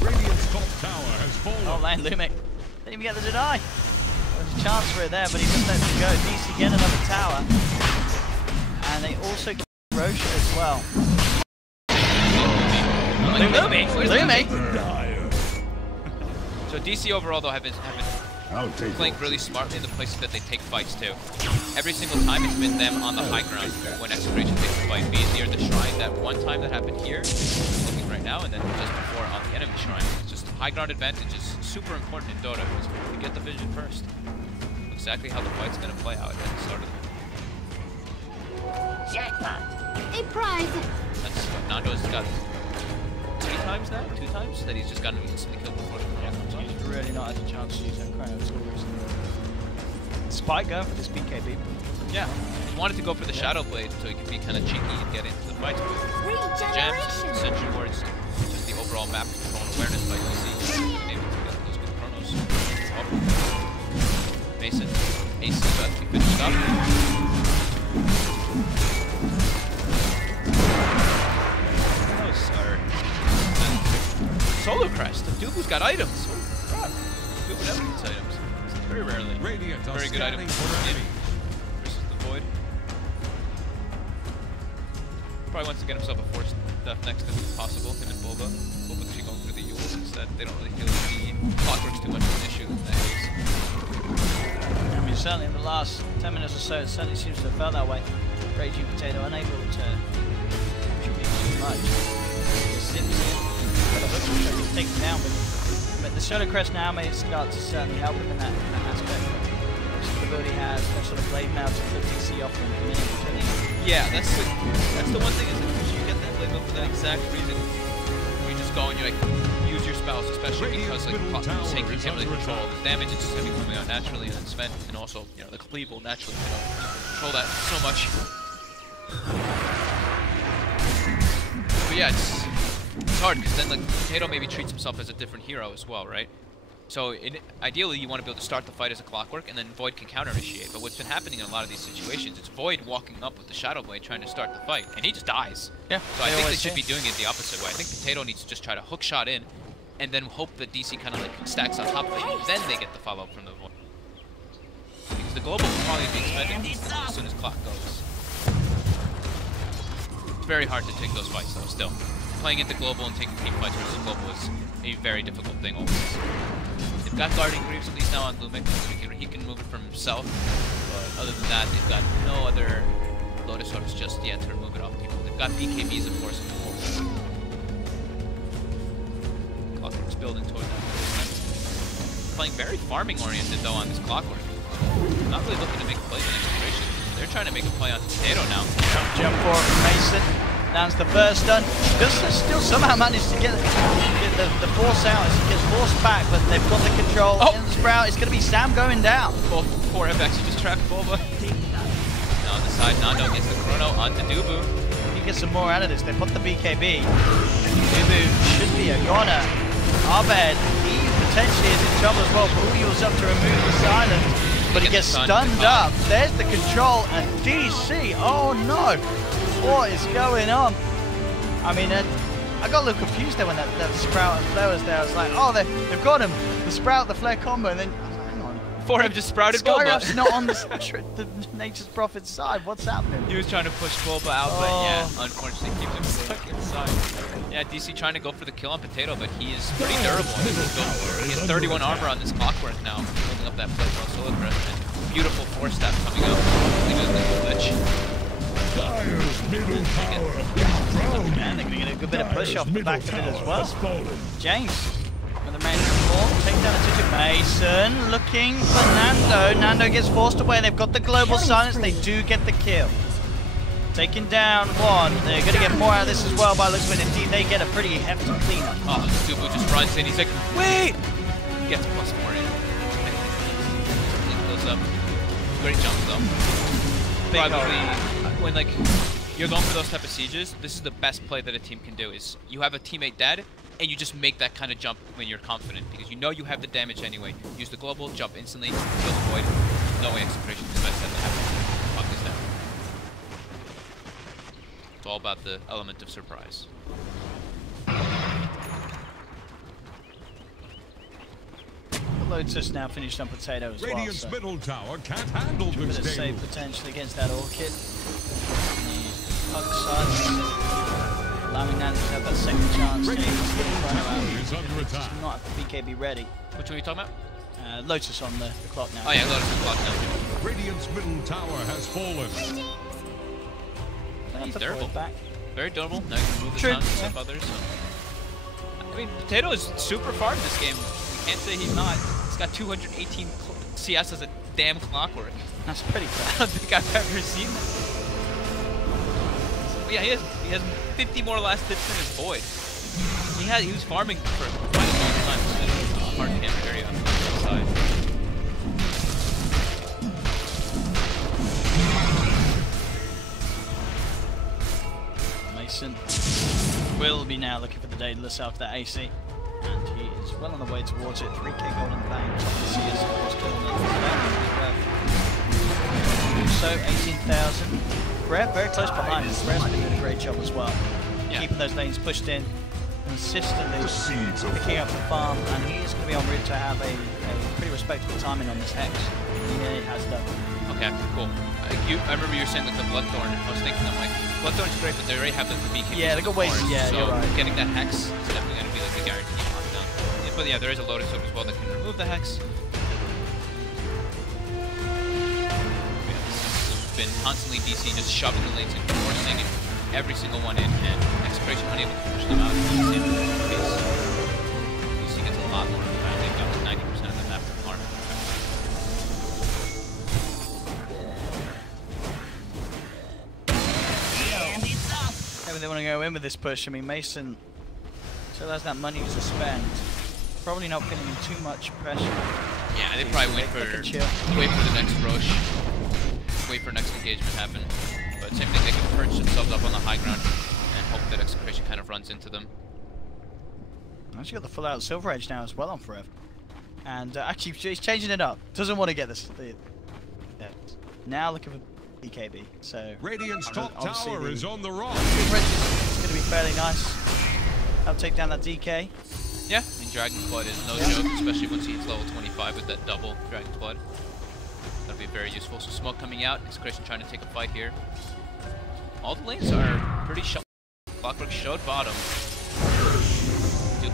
Radiant's top tower has fallen. Oh, Lane Lumic didn't even get the deny. There's a chance for it there, but he doesn't let it go. DC get another tower, and they also get Roche as well. Dire. So DC overall though have been playing really smartly in the places that they take fights too. Every single time it's been them on the high ground when Execration takes the fight, be it near the shrine. That one time that happened here, looking right now, and then just before on the enemy shrine. It's just high ground advantage is super important in Dota because you get the vision first. Exactly how the fight's gonna play out at the start of the Jackpot! A prize! That's what Nando's got 3 times now? 2 times? That he's just gotten instantly killed before the chrono comes on. He's really not had a chance to use that chrono at all recently. Spike going for this BKB. Yeah, he wanted to go for the Shadow Blade so he could be kind of cheeky and get into the fight. Gems, Sentry Wards, just the overall map control and awareness by DC, being able to get those good chronos. Oh. Mason, Ace is about to be finished up. Oh, sorry. Solar Crest, the Dubu's got items. Holy crap. Dubu never gets items. Very rarely. Very good item for him versus the Void. Probably wants to get himself a force stuff next if possible, him and Bulba. Bulba's actually going through the Yules instead. They don't really feel the clockwork's too much of an issue in that case. I mean, certainly in the last 10 minutes or so, it certainly seems to have felt that way. Raging Potato unable to contribute too much. Sims in, but the hook shot is taken down with. But the Solar Crest now may start to certainly help him in that aspect. The ability has that sort of blade mail to flip DC off and killing. Yeah, that's the one thing is that you get that blade mail for that exact reason. You just go and you like use your spells, especially because like Sacred can't really control the damage. It's just gonna be coming out naturally, and then Sven can also, you know, the Cleave will naturally control that so much. But yeah, it's it's hard because then like Potato maybe treats himself as a different hero as well, right? So ideally you want to be able to start the fight as a Clockwork and then Void can counter initiate. But what's been happening in a lot of these situations, it's Void walking up with the Shadow Blade trying to start the fight and he just dies. Yeah. So I think they should be doing it the opposite way. I think Potato needs to just try to hook shot in and then hope that DC kind of like stacks on top of it. Then they get the follow up from the Void. Because the global will probably be expended instantly as soon as clock goes. It's very hard to take those fights though, still. Playing into global and taking team fights versus global is a very difficult thing always. They've got Guardian Greaves at least now on Lumik, so he can move it from himself. But other than that, they've got no other Lotus Orbs just yet to remove it off people. They've got BKBs of course on the wall. Clockwork's building toward that. Playing very farming oriented though on this Clockwork. Not really looking to make plays in exploration. They're trying to make a play on Potato now. Jump for it from Mason. Lands the first stun. Does still somehow manage to get the force out as he gets forced back, but they've got the control in the Sprout. It's going to be Sam going down. Both 4F actually just trapped Bulba. Now on the side, Nando gets the Chrono onto Dubu. He gets some more out of this. They put the BKB. Dubu should be a goner. Abed, he potentially is in trouble as well. Booty was up to remove the silence, but he gets stunned up. There's the control, and DC, oh no! What is going on? I mean, I got a little confused there when that Sprout and Flare was there. I was like, oh, they've got him. The Sprout, the Flare combo, and then, hang on. 4F just sprouted Bulba. Skyraph's not on the Nature's Prophet's side. What's happening? He was trying to push Bulba out, but yeah, unfortunately keeps him stuck inside. Yeah, DC trying to go for the kill on Potato, but he is pretty durable. He has 31 armor on this Clockwork now, holding up that plate while Solo Crest. And beautiful force staff coming out. Leaving the glitch. Dire's middle tower is And they're going to get a good bit of push off the back of it as well. James with the main form, take down a Titty Mason, looking for Nando. Nando gets forced away. They've got the global silence. They do get the kill. Taking down one. They're going to get more out of this as well by looks of it. Indeed, they get a pretty hefty cleanup. Oh, Dubu just runs in. He's like, wait! Gets +4 in. Close up. Great jump though. Probably when like you're going for those type of sieges, this is the best play that a team can do. Is you have a teammate dead, and you just make that kind of jump when you're confident because you know you have the damage anyway. Use the global, jump instantly, kill the Void. No way execution is best that happens. Fuck this down. It's all about the element of surprise. Lotus now finished on Potato as well. Radiant's middle tower can't handle Bit this of game. save potential against that Orchid. Hug side, allowing Nando to have that second chance. Radiant's middle tower is under attack. Not have BKB ready. Which one are you talking about? Lotus on the clock now. Oh yeah, Lotus on the clock now. Radiant's middle tower has fallen. He's durable. Back. Very durable. Now you can move the True, sound to step others. So. I mean, Potato is super far in this game. You can't say he's not. He's got 218 CS as a damn Clockwork. That's pretty I fast. don't think I've ever seen that. But yeah, he has 50 more last hits than his Void. He was farming for quite a long time. So hard camp area on the side. Mason will be now looking for the Daedalus after that AC. And he is well on the way towards it. 3k gold in the bank. See us, of course, so 18,000. Brett very close behind. Brett's been doing a great job as well. Yeah. Keeping those lanes pushed in, consistently picking up the farm, and he is going to be en route to have a pretty respectable timing on this Hex. Yeah, he has done. Okay, cool. I remember you were saying like the Bloodthorn. I was thinking, I'm like, Bloodthorn's great, but they already have like the BKB. Yeah, they got ways. Yeah, so you're right. Getting that Hex is definitely going to be like a guaranteed lockdown. Yeah, but yeah, there is a Lotus Orb as well that can remove the Hex. Yeah, this has been constantly DC just shoving the lanes in, forcing every single one in, and Execration unable to push them out. DC gets a lot more of the round. They've got 90% of them after farm. They want to go in with this push. I mean, Mason still has that money to spend. Probably not feeling too much pressure. Yeah, they probably wait for the next rush, wait for next engagement to happen. But same thing, they can perch themselves up on the high ground and hope that Execration kind of runs into them. Actually got the full out Silver Edge now as well on Forever. And actually he's changing it up. Doesn't want to get this. Now looking for BKB. So Radiant's top tower is on the run. Silver Edge is going to be fairly nice. I'll take down that DK. Yeah, I mean Dragon's Blood is no joke, especially once he hits level 25 with that double Dragon's Blood. That'll be very useful. So smoke coming out. Execration trying to take a fight here. All the lanes are pretty shot. Clockwork showed bottom. Duke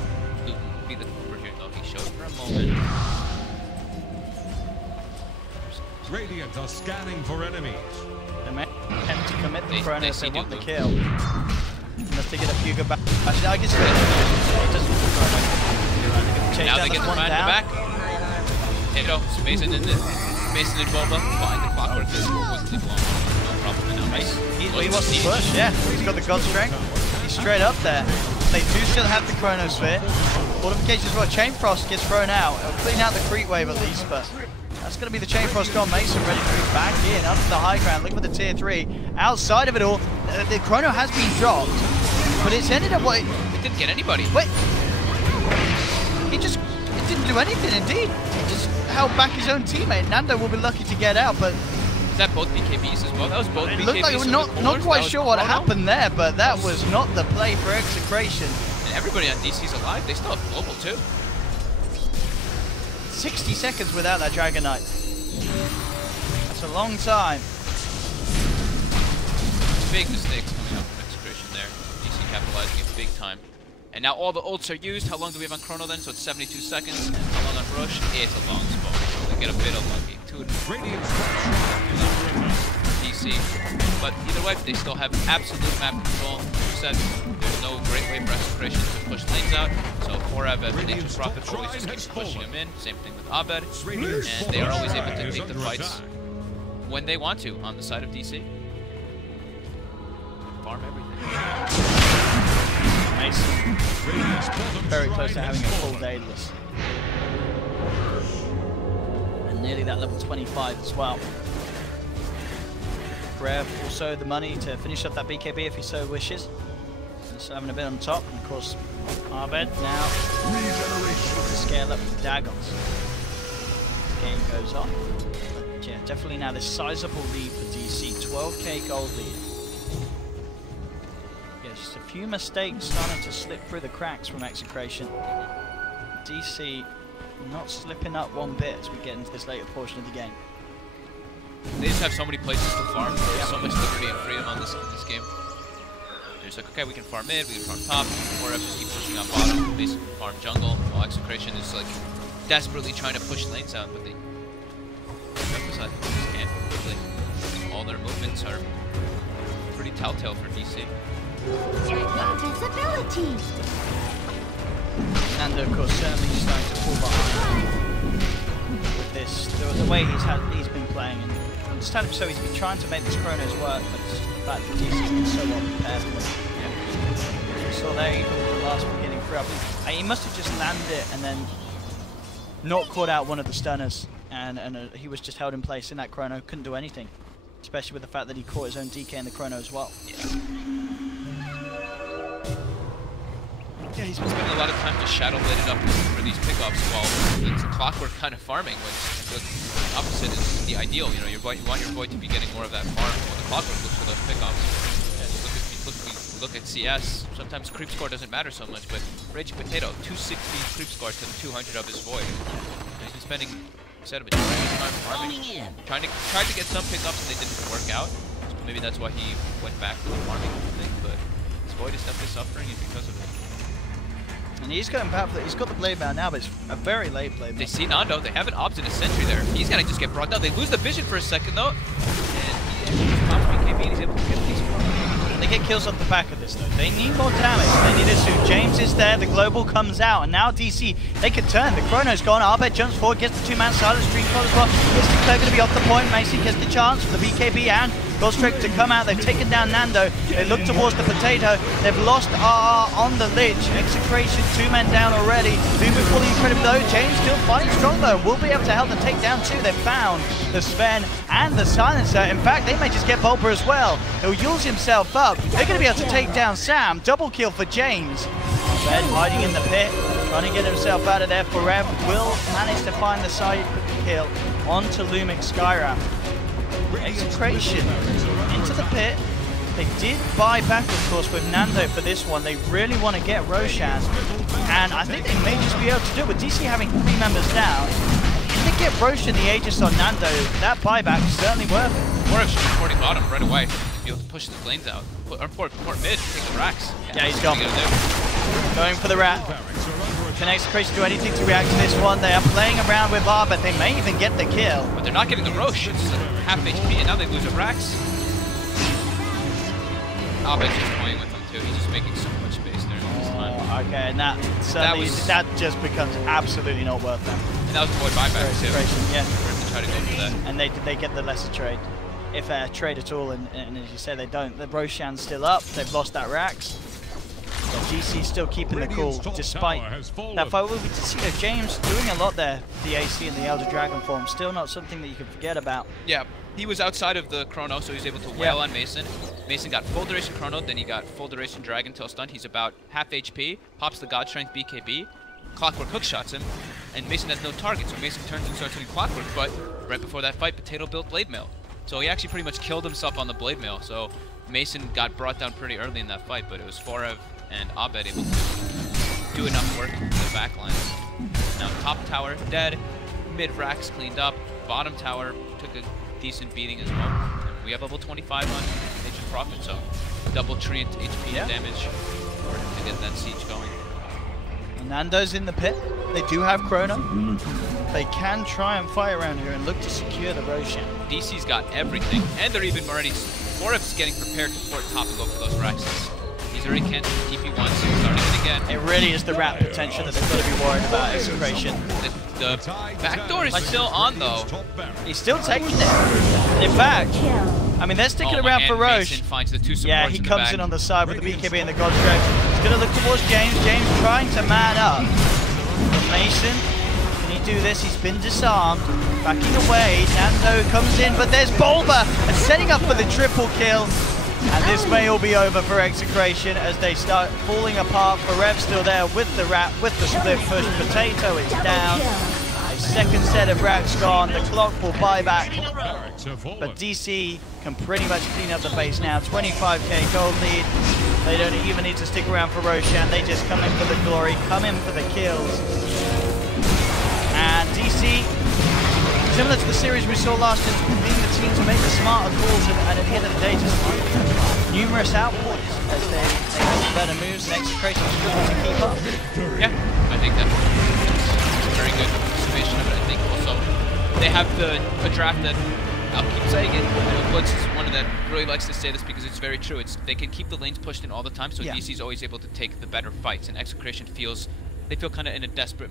be the Cooper here though. He showed for a moment. Radiant are scanning for enemies. They may attempt to commit the chrono if they want the Duke. kill. Unless they get a few good back. Actually, I guess it doesn't. Now they get the find in the back. Tato, Mason and Boba find the Clockwork. This wasn't too long. No problem. Now Mace. He wants to push, yeah. He's got the God Strength. He's straight up there. They do still have the Chronosphere. Fortifications as well. Chain Frost gets thrown out. It'll clean out the creep wave at least, but that's going to be the Chain Frost gone. Mason ready to move back in, up to the high ground. Looking for the tier 3. Outside of it all, the Chrono has been dropped, but it's ended up what... It didn't get anybody. Wait. It didn't do anything, indeed. He just held back his own teammate. Nando will be lucky to get out, but... Is that both BKBs as well? That was both BKBs. It looked like we're not quite sure what happened there, but that was not the play for Execration. And everybody on DC's alive. They still have global too. 60 seconds without that Dragon Knight. That's a long time. Big mistakes coming up from Execration there. DC capitalizing it big time. And now all the ults are used. How long do we have on Chrono then? So it's 72 seconds. How long on Rush? It's a long spot. We get a bit unlucky. DC. But either way, they still have absolute map control. Said there's no great way for Execration to push lanes out. So Forever and Nature's Prophet always just keeps pushing them in. Same thing with Abed. And they are always able to take the fights when they want to on the side of DC. Farm everything. Nice. Very close to having a full daedalus. And nearly that level 25 as well. Rev also the money to finish up that BKB if he so wishes. Just having a bit on top, and of course Abed now to scale up the Dagons. The game goes on. But yeah, definitely now this sizable lead for DC, 12k gold lead. Yeah, just a few mistakes starting to slip through the cracks from Execration. DC not slipping up one bit as we get into this later portion of the game. They just have so many places to farm. There's so much liberty and freedom on this game. They're just like, okay, we can farm mid, we can farm top, or just keep pushing on bottom, basically farm jungle, while Execration is like desperately trying to push lanes out, but they just can't quickly. All their movements are pretty telltale for DC. Invisibility. Nando, of course, certainly starting to fall behind with this. The way he's been playing, and understandably so, he's been trying to make this Chronos work, but it's just the fact that DC's been so well prepared for it. Yeah. As we saw there, even with the last one getting through, he must have just landed it and then not caught out one of the stunners, and he was just held in place in that Chrono, couldn't do anything, especially with the fact that he caught his own DK in the Chrono as well. Yeah, he's been spending a lot of time just shadow bladed up for these pickups while it's Clockwork kind of farming, when the opposite is the ideal. You know, you want your boy to be getting more of that farm when the Clockwork looks for those pickups. And look at CS, sometimes creep score doesn't matter so much, but Raging Potato, 260 creep score to the 200 of his Void. And he's been spending instead of a time farming, trying to get some pickups and they didn't work out. So maybe that's why he went back to the farming thing, but his Void is definitely suffering because of it. And he's going back for that. He's got the blade bound now, but it's a very late blade bound. They see Nando, they have an obs and a sentry there. He's gonna just get brought down. They lose the vision for a second though. And he pops BKB and he's able to get these. And they get kills off the back of this though. They need more damage. They need a suit. James is there, the global comes out, and now DC, they can turn. The Chrono's gone. Abed jumps forward, gets the two-man silence, Street Fall as well. It's Declare going to be off the point. Macy gets the chance for the BKB, and Godstrike to come out. They've taken down Nando. They look towards the potato. They've lost RR on the Lich. Execration, 2 men down already. Boomer fully incredible though. James still fighting strong though. Will be able to help them take down 2. They've found the Sven and the Silencer. In fact, they may just get Bulba as well. He'll use himself up. They're going to be able to take down Sam. Double kill for James. Sven hiding in the pit, trying to get himself out of there. Forev will manage to find the side kill onto Lumic Skyram. Execration into the pit. They did buy back, of course, with Nando for this one. They really want to get Roshan, and I think they may just be able to do it with DC having 3 members down. If they get Roshan the Aegis on Nando, that buyback is certainly worth it. Or if she's supporting bottom right away, be able to push the lanes out. Or port mid, take the racks. Yeah, he's gone. Going for the rat. Can Execration do anything to react to this one? They are playing around with R, but they may even get the kill. But they're not getting the Rosh. It's half HP, and now they lose a Rax. Abed's just toying with them too. He's just making so much space there this time. Okay, and that just becomes absolutely not worth them. And that was avoid buyback too. Yeah. For him to try to go for that. And they get the lesser trade. If they trade at all, and as you say, they don't. The Roshan's still up. They've lost that Rax. But GC's still keeping the cool, despite that fight. We did see James doing a lot there. The AC and the Elder Dragon form, still not something that you can forget about. Yeah, he was outside of the chrono, so he was able to wail on Mason. Mason got full duration chrono, then he got full duration dragon till stunned. He's about half HP, pops the God Strength BKB, Clockwork hook shots him, and Mason has no target, so Mason turns and starts hitting Clockwork, but right before that fight, Potato built Blade Mail. So he actually pretty much killed himself on the Blade Mail, so Mason got brought down pretty early in that fight, but it was Forev and Abed able to do enough work in the back lines. Now top tower dead, mid racks cleaned up, bottom tower took a decent beating as well. And we have level 25 on Nature Prophet, so double treant HP damage for him to get that siege going. Nando's in the pit. They do have Chrono. They can try and fight around here and look to secure the Roshan. DC's got everything, and they're even already. Forev's getting prepared to port top and go for those Raxes. He's already canceled TP once, starting it again. It really is the rat potential that they've got to be worried about. Execration. The back door is still on though. He's still taking it. In fact, I mean, they're sticking around for Roche. Yeah, he comes in on the side with the BKB and the Godstrike. He's going to look towards James. James trying to man up. But Mason, can he do this? He's been disarmed. Backing away. Nando comes in, but there's Bulba and setting up for the triple kill. And this may all be over for Execration as they start falling apart. Forev still there with the rat, with the split push. Potato is down. A second set of racks gone. The clock will buy back. But DC can pretty much clean up the base now. 25k gold lead. They don't even need to stick around for Roshan. They just come in for the glory, come in for the kills. And DC, similar to the series we saw last year, being the team to make the smarter calls and at the end of the day just numerous outpoints as they make better moves and Execration struggles to keep up. Yeah, I think that's a very good summation of it. I think also they have a draft that I'll keep saying it. Blitz is one that really likes to say this because it's very true. They can keep the lanes pushed in all the time, so DC is always able to take the better fights, and Execration they feel kind of in a desperate.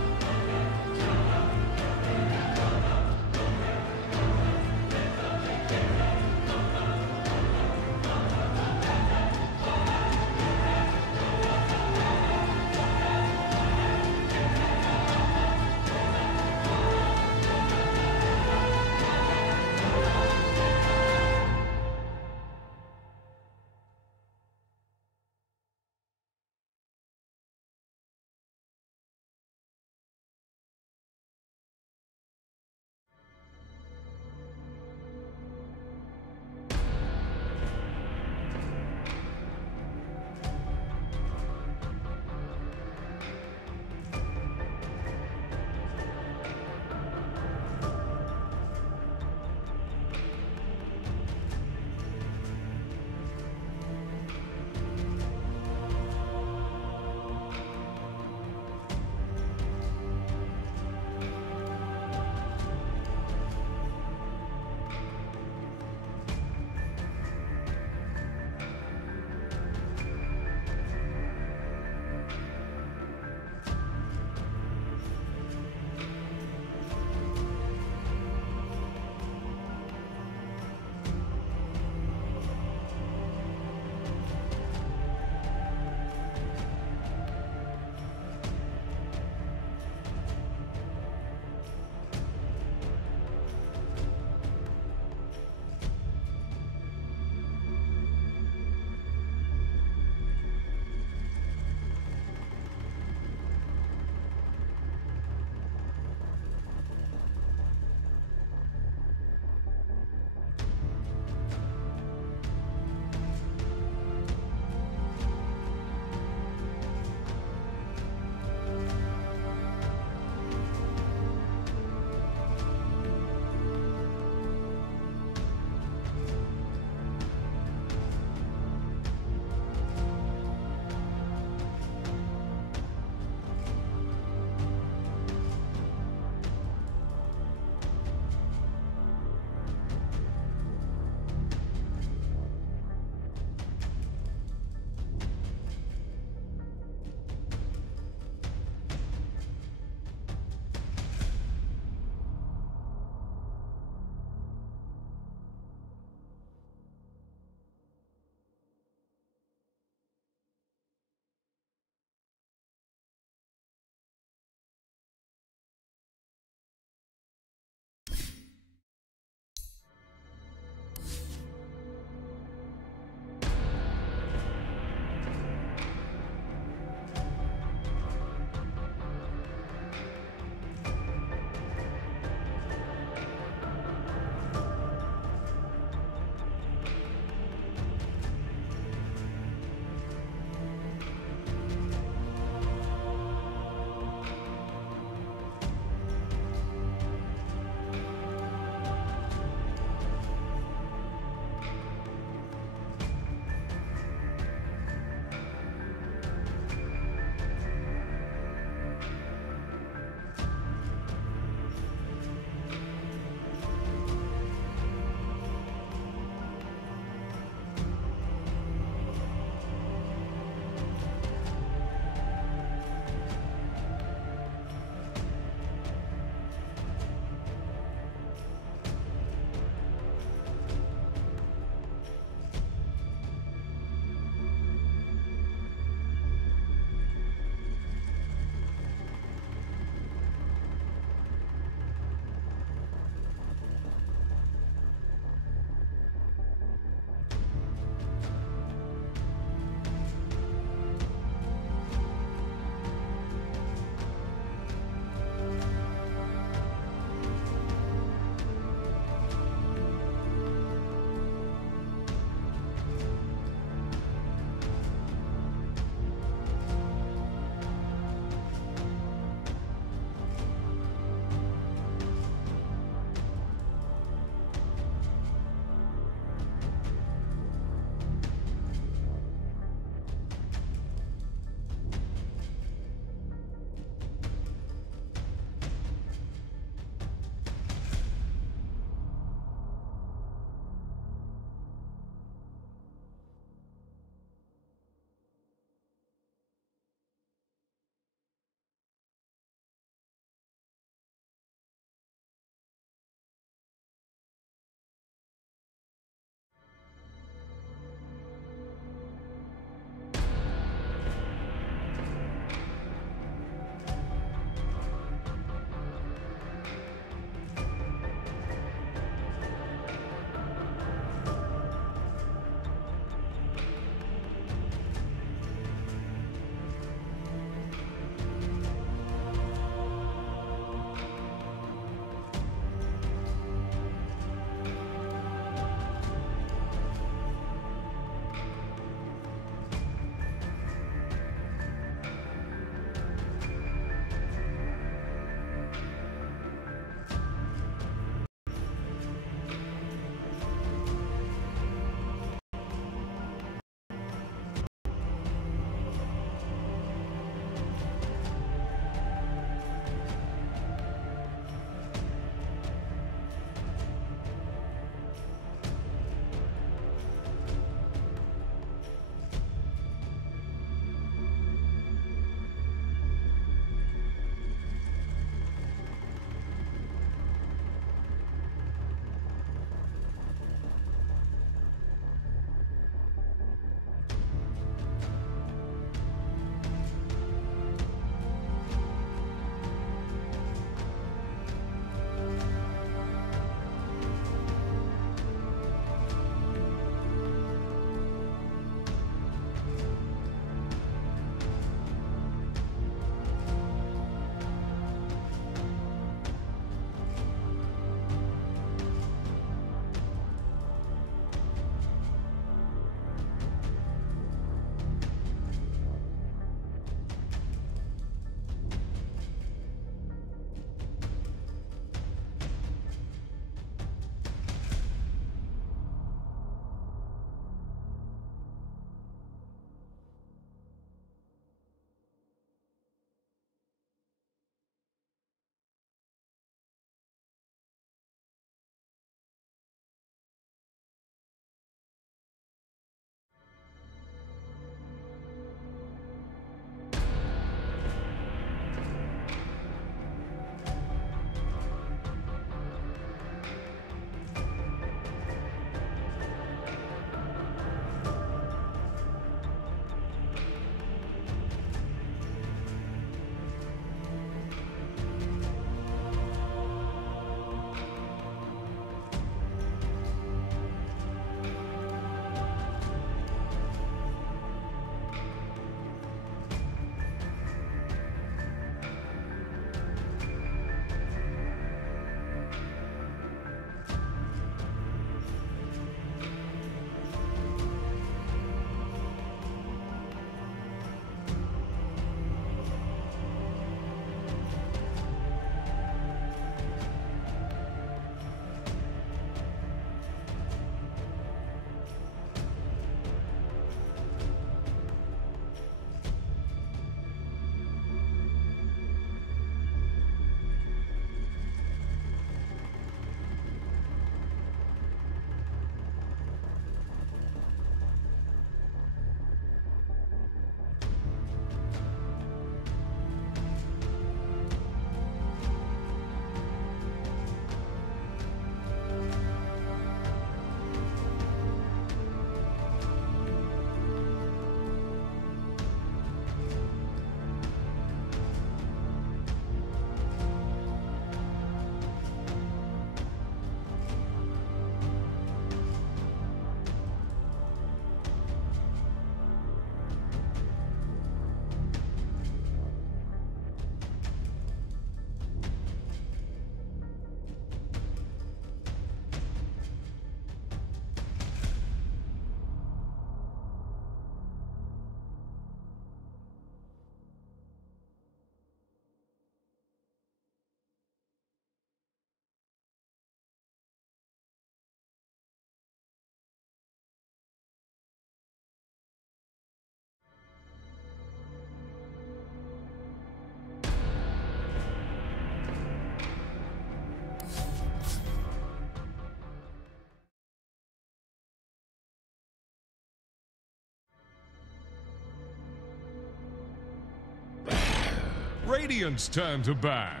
Radiant's turn to ban.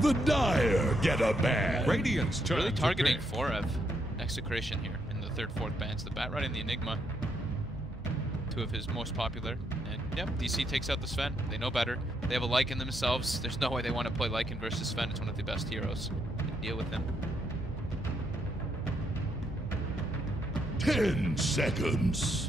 The Dire get a ban. Radiant's turn Really to targeting pick. 4F Execration here in the third, fourth bans. The Bat Rod and the Enigma. Two of his most popular. And yep, DC takes out the Sven. They know better. They have a Lycan themselves. There's no way they want to play Lycan versus Sven. It's one of the best heroes. Deal with him. 10 seconds.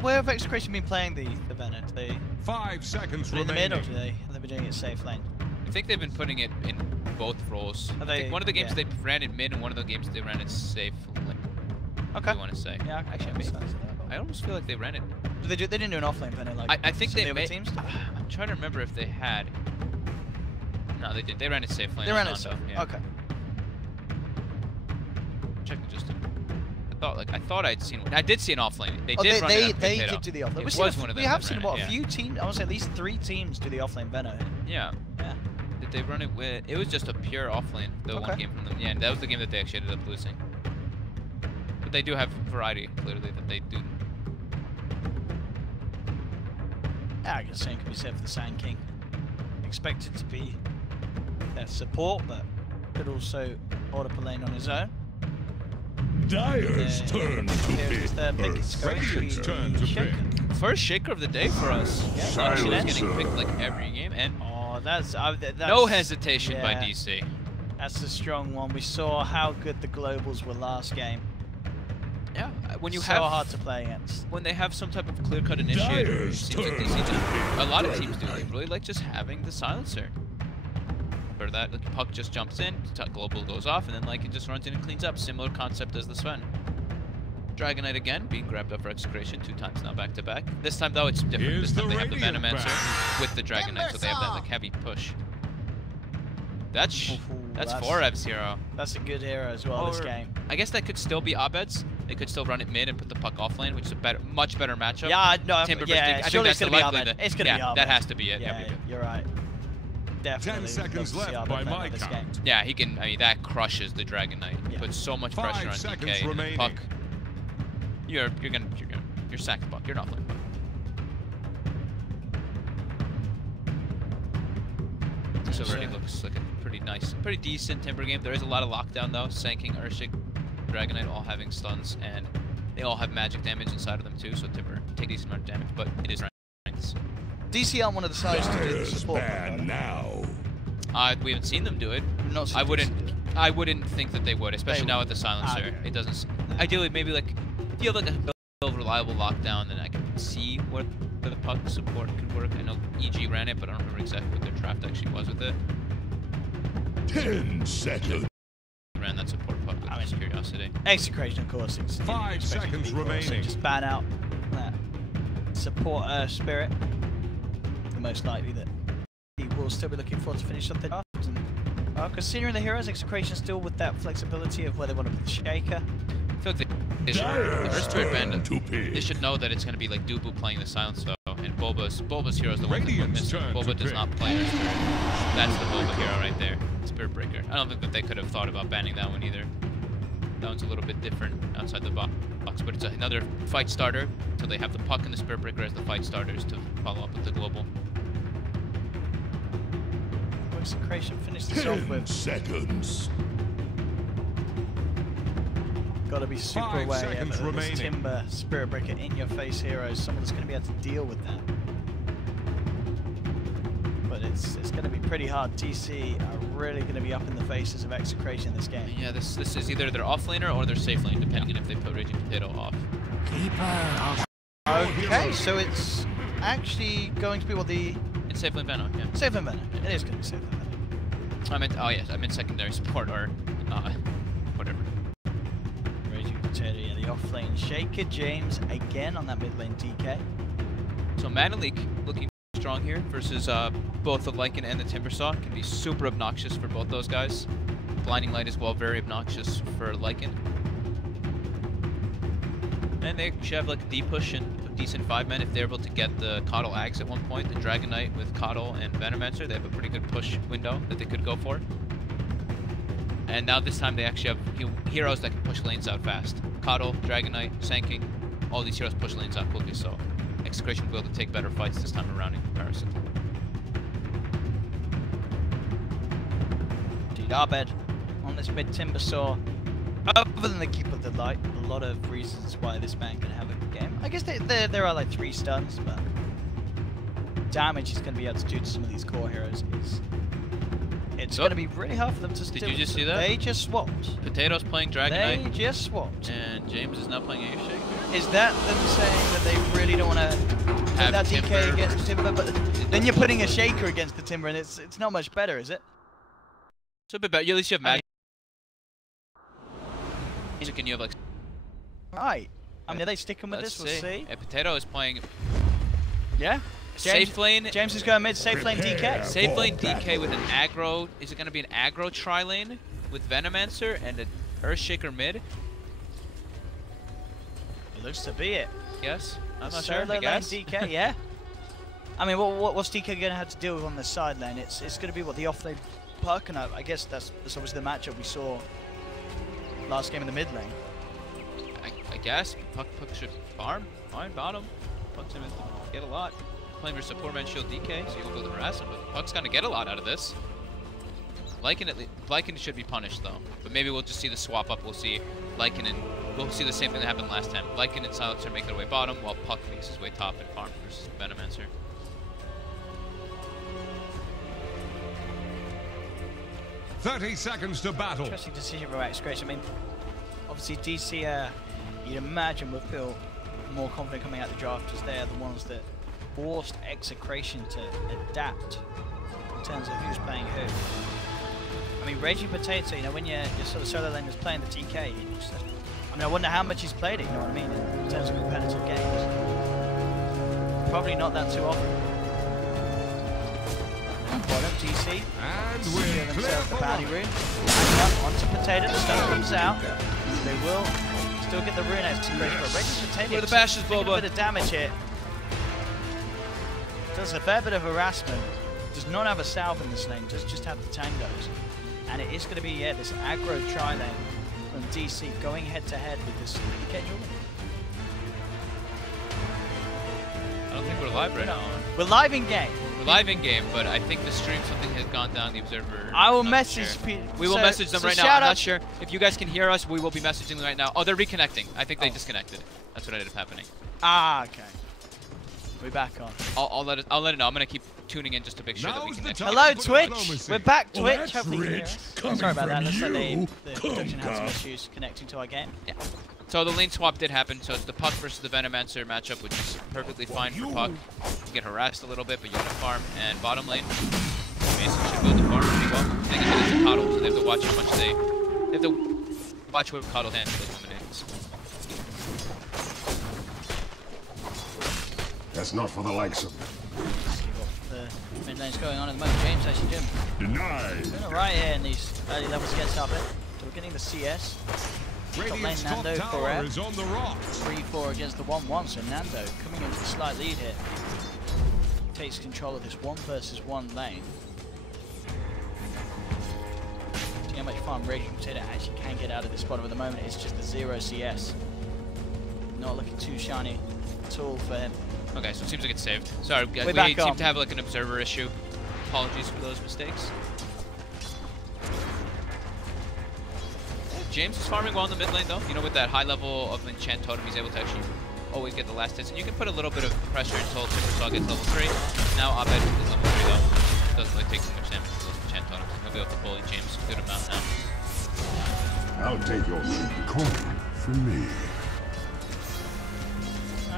Where have Execration been playing the Venom? They 5 seconds in the mid, or remaining. have they been doing it safe lane? I think they've been putting it in both roles. Are I they- think one of the games yeah. they ran it mid, and one of the games they ran it safe. Okay. I want to say. Yeah, actually, that makes sense. I almost feel like they ran it. They didn't do an offlane Venom like I think some of they the other may, teams. I'm trying to remember if they had. No, they did. They ran it safe lane. They on ran it Nando, safe. yeah. Okay. Check just. I thought I'd seen one. I did see an offlane. They Oh, did run it on they Potato. did do the offlane. It We've seen was one of them we have that seen ran what it, a yeah. few teams. I want to say at least 3 teams do the offlane Venom. Yeah. Yeah. Did they run it with? It was just a pure offlane. The one Okay. game from them. Yeah, and that was the game that they actually ended up losing. But they do have variety, clearly, that they do. I guess same could be said for the Sand King. Expected to be their support, but could also hold up a lane on his own. Dire's turn to Here's pick their pick. It's first. going to be Radiant's turn to Shaker. pick. First shaker of the day for us. Yeah, Actually, Silencer. getting picked like every game, and Oh, that's no hesitation by yeah. DC. That's a strong one. We saw how good the globals were last game. Yeah, when you so have hard to play against. when they have some type of clear-cut initiator, it Dire's seems like turn DC to just, pick. a lot of teams do. They really like just having the silencer. For that, like, Puck just jumps in, global goes off, and then like it just runs in and cleans up. Similar concept as the Sven. Dragon Knight again, being grabbed up for Execration 2 times now back to back. This time though, it's different. Here's This time the they have the Radiant Venomancer ban. with the Dragon Knight, so they have that like heavy push. That's Ooh, that's that's- 4Ev's hero. That's a good hero as well this Or- game. I guess that could still be Abed's. They could still run it mid and put the Puck off lane, which is a better, much better matchup. Yeah, no, Timber yeah, versus- I surely think it's that's gonna the be likely Ahmed. that- It's gonna be yeah, Ahmed. that has to be it. Yeah, Yep. you're right. Definitely. 10 seconds love to see left Ahmed by play my this count. game. Yeah, he can. I mean, that crushes the Dragon Knight. Yeah. Puts so much 5 pressure on seconds DK and remaining. Puck. You're sack the Puck. You're not playing Puck. This already looks like a pretty nice, pretty decent Timber game. There is a lot of lockdown though. Sanking, Urshik, Dragon Knight all having stuns, and they all have magic damage inside of them too. So Timber take a decent amount of damage, but it is strengths. DC on one of the sides to do the Dire's support. ban now. We haven't seen them do it. Not seen I DC wouldn't. do it. I wouldn't think that they would, especially now with the silencer. Okay. It doesn't. Ideally, maybe like if you have like a reliable lockdown, then I can see where the Puck support could work. I know EG ran it, but I don't remember exactly what their draft actually was with it. 10 seconds. Ran that support Puck with just curiosity. Execration, of course. It's 5 seconds so remaining. just ban out that support spirit. Most likely that he will still be looking forward to finish up the draft. And considering the heroes, Execration still with that flexibility of where they want to put the shaker. I feel like they should, the Dire's Earth Spirit turn Bandit, to pick. they should know that it's going to be like Dubu playing the silence though, and Bulba's hero is the one that Radiant's missed. turn Boba to does pick. not play Earth Spirit. That's the Bulba hero right there. Spirit Breaker. I don't think that they could have thought about banning that one either. That one's a little bit different outside the box, but it's another fight starter. So they have the Puck and the Spirit Breaker as the fight starters to follow up with the global. Execration finish this off 10 with. seconds. Got to be super 5 aware seconds of this remaining. Timber Spirit Breaker in your face heroes. Someone that's going to be able to deal with that. But it's going to be pretty hard. DC are really going to be up in the faces of Execration in this game. Yeah, this is either their off laner or their safe lane, depending on if they put Raging Potato off. Okay, so it's actually going to be what the It's safe lane Venom, yeah. safe and Venom. It is going to be safe and Venom. I meant, oh yes, I meant secondary support or whatever. Raging Potato, yeah, the off-lane Shaker. James again on that mid-lane DK. So Mana Leak looking strong here versus both the Lycan and the Timbersaw. Can be super obnoxious for both those guys. Blinding Light as well, very obnoxious for Lycan. And they should have like a D push and a decent 5-man if they're able to get the Coddle Ags at one point. The Dragon Knight with Coddle and Venomancer, they have a pretty good push window that they could go for. And now this time they actually have heroes that can push lanes out fast. Coddle, Dragon Knight, Sanking, all these heroes push lanes out quickly, so Execration will be able to take better fights this time around in comparison. Indeed, Arbed on this mid timber saw. Other than the keep of the light, a lot of reasons why this man can have a good game. I guess there are like 3 stuns, but damage he's going to be able to do to some of these core heroes is it's going to be really hard for them to Did you just see that? They just swapped. Potato's playing Dragon Knight. They just swapped. And James is now playing Ace Shaker. Is that them saying that they really don't want to put that DK against the Timber? But then you're putting a Shaker against the Timber, and it's not much better, is it? It's a bit better. At least you have magic. And you have like. Right. I mean, are they sticking with this? We'll see. Yeah, Potato is playing. Yeah. Safe lane. James is going mid. Safe lane DK. Safe lane DK with an aggro. Is it going to be an aggro tri lane with Venomancer and an Earthshaker mid? It looks to be it. Yes. I'm not Solo sure. I guess. lane DK. Yeah. I mean, what's DK going to have to deal with on the side lane? It's going to be what the off lane Puck, and I guess that's obviously the matchup we saw last game in the mid lane. I guess Puck should farm bottom. Puck's gonna get a lot. Playing for support man shield DK, so you'll go to harass him, but Puck's gonna get a lot out of this. Lycan should be punished though, but maybe we'll just see the swap up. We'll see Lycan and we'll see the same thing that happened last time. Lycan and Silencer make their way bottom, while Puck makes his way top and farm versus Venomancer. "30 seconds to battle." Interesting decision from Execration. I mean, obviously DC, you'd imagine would feel more confident coming out the draft because they're the ones that forced Execration to adapt in terms of who's playing who. I mean, Raging Potato, you know, when your sort of solo lane is playing the TK, you just, I mean, I wonder how much he's played it, you know what I mean, in terms of competitive games. Probably not that too often. Bottom, DC. And we're clear themselves the for bounty one. rune. Back up onto Potato, the stun comes out. They will still get the rune Execration, but Raging Potato Where the bashes, taking a Boba. bit of damage here. Does a fair bit of harassment. Does not have a salve in this lane, just have the tangos. And it is going to be, yeah, this aggro tri lane from DC going head to head with this schedule. I don't think we're live right now. We're live in game. We're live in game, but I think the stream something has gone down. The observer. I will not message sure. people. We will message them right now. I'm not sure if you guys can hear us. We will be messaging them right now. Oh, they're reconnecting. I think they disconnected. That's what ended up happening. Ah, okay. We're back on. I'll let it know. I'm gonna keep tuning in just to make sure that we Now's the connect. time. Hello, for Twitch. diplomacy. We're back, Well, Twitch. that's Hopefully you can hear rich us. coming Sorry about that. from Looks like you. the production had some Come, issues connecting to our game. Yeah. So the lane swap did happen. So it's the Puck versus the Venomancer matchup, which is perfectly fine for Puck. You get harassed a little bit, but you gotta farm. And bottom lane, Mason should go to farm pretty well. I think it's a coddle, so they have to watch how much they have to watch what coddle handles those minutes. That's not for the likes of See what the mid lane's going on at the moment. James actually doing denied. alright here in these early levels against Arbed. So we're getting the CS. Top lane Radiant's top Nando for tower is on the rocks. 3-4 against the 1-1, so Nando coming into a slight lead here. Takes control of this 1 versus 1 lane. See how much fun Raging Potato actually can get out of this bottom at the moment. It's just the 0 CS. Not looking too shiny at all for him. Okay, so it seems like it's saved. Sorry, guys, We're we back seem on. to have like an observer issue. Apologies for those mistakes. James is farming well in the mid lane though. You know, with that high level of enchant totem, he's able to actually always get the last hits. And you can put a little bit of pressure until Timbersaw gets level 3. Now Abed is level 3 though. Doesn't really take too much damage with those enchant totems. He'll be able to bully James a good amount now. I'll take your coin from me.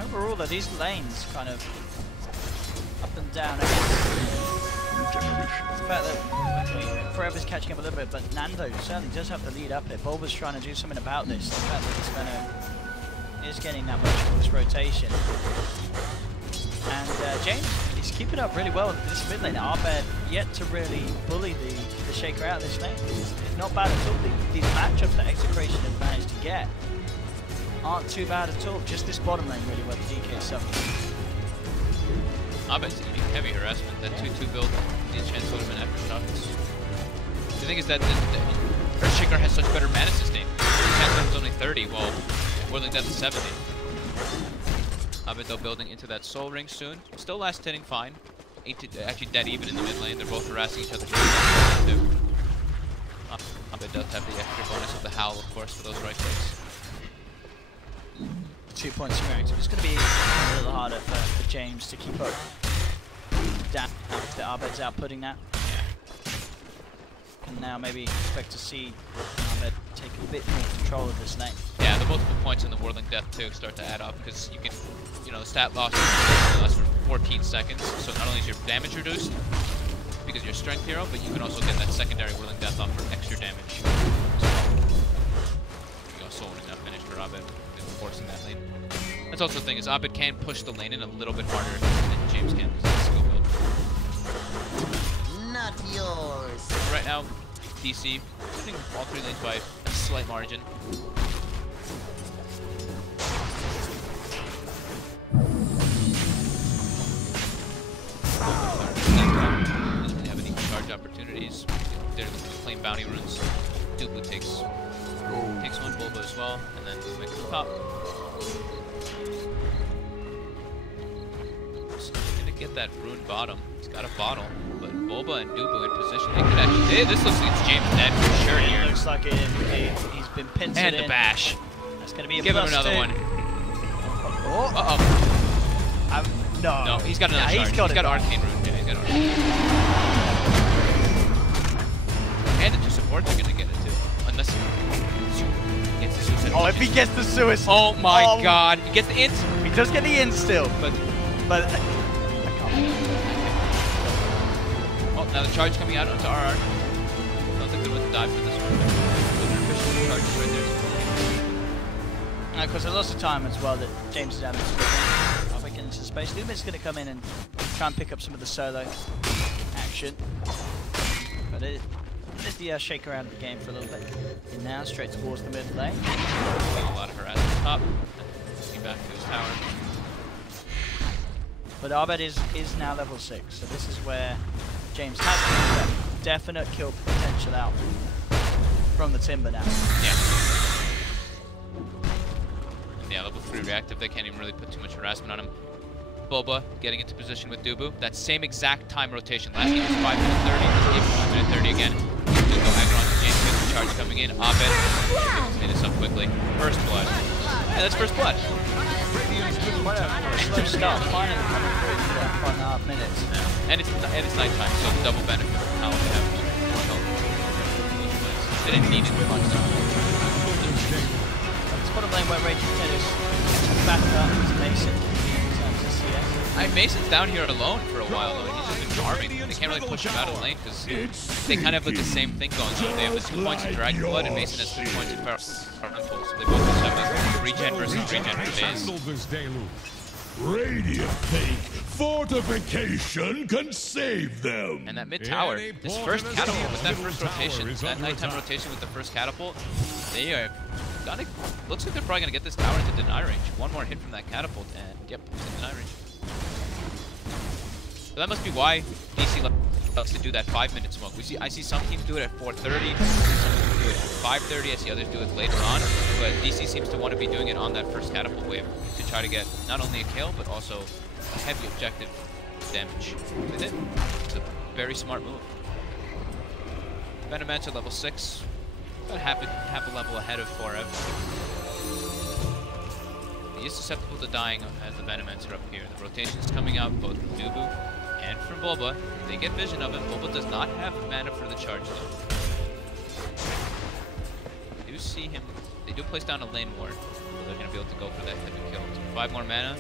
Overall though, these lanes kind of up and down. The fact that Forever's catching up a little bit, but Nando certainly does have the lead up here. Bulba's trying to do something about this. The fact that this Venom is getting that much for this rotation. And James is keeping up really well with this mid lane. Arbed yet to really bully the Shaker out of this lane. It's not bad at all. These matchups that Execration have managed to get aren't too bad at all. Just this bottom lane really where the DK is suffering. Abed's eating heavy harassment. That 2-2 build, the enchant totem and aftershocks. The thing is that the Earthshaker has such better mana sustain. The enchant totem's only 30, while Whirling Death is 70. Abed though building into that soul ring soon. Still last hitting fine. Actually dead even in the mid lane. They're both harassing each other. Abed does have the extra bonus of the howl, of course, for those right clicks. 2 points from Eric. So it's going to be a little harder for James to keep up. Damn, the Abed's outputting that. And now maybe expect to see Abed take a bit more control of this lane. Yeah, the multiple points in the Whirling Death too start to add up because you can, you know, the stat loss lasts for 14 seconds. So not only is your damage reduced because you're a strength hero, but you can also get that secondary Whirling Death off for extra damage. So, you know, soul ring that finish for Abed, forcing that lane. That's also the thing is Abed can push the lane in a little bit harder than James can because it's skill build. Not yours. Right now, DC winning all 3 lanes by a slight margin. Doesn't really have any charge opportunities. They're looking to claim bounty runes. Dubu takes one Bulba as well, and then we make it top. So he's gonna get that rune bottom. He's got a bottle, but Bulba and Dubu in position. They could actually. Hey, this looks like it's James dead for sure here. It looks like he's been pincered And in. the bash. That's going to be a Give him another +2. one. Oh. Uh-oh. No. No, he's got another charge. He's got Arcane Rune. Yeah, he's got Arcane. And the 2 supports are going to get it too. Unless he gets the suicide. Oh, if he gets the suicide. Oh my god. He gets the int. He does get the int still. But I can't. Oh, now the charge coming out onto RR. I don't think they're going to dive for this one. Those are efficient charges right there. Of course, there's lots of time as well that James is having to get into space. Lumin's going to come in and try and pick up some of the solo action. But it is the shake around the game for a little bit. And now straight towards the mid lane. A lot of harassment top. Get back to his tower. But Abed is now level 6, so this is where James has definite kill potential out from the Timber now. Yeah. Yeah, level 3 reactive, they can't even really put too much harassment on him. Boba getting into position with Dubu. That same exact time rotation. Last game was 5 minute 30, this game was 5 minute 30 again. Dubu aggro onto James, gets the charge coming in. Abed made this up quickly. First blood. Yeah, that's first blood. Slow start, finally coming through for 5.5 minutes. Yeah. And it's nighttime, so the double benefit from how they have more health. They didn't need it much. Bottom lane where Raging Tennis back up to Mason in terms of CS. Mason's down here alone for a while though. He's just been farming. They can't really push him out of the lane because they kind of have like the same thing going on. They have the 2 points in Dragon Blood and Mason has 3 points in Power Impulse. So they both just have like regen versus regen for days. Radiant think fortification can save them. And that mid tower, this first catapult with that first rotation, that nighttime rotation with the first catapult, they are gonna, looks like they're probably gonna get this tower into deny range. One more hit from that catapult and yep, it's in deny range. So that must be why DC loves to do that 5-minute smoke. I see some teams do it at 4:30, some teams do it at 5:30, I see others do it later on, but DC seems to want to be doing it on that first catapult wave to try to get not only a kill, but also a heavy objective damage with it. It's a very smart move. Venomancer level 6, about half a level ahead of Forev. He is susceptible to dying as the Venomancer up here. The rotation's coming out both from Dubu and from Bulba. They get vision of him. Bulba does not have mana for the charge though. They do see him. They do place down a lane ward, so they're going to be able to go for that heavy kill. So 5 more mana.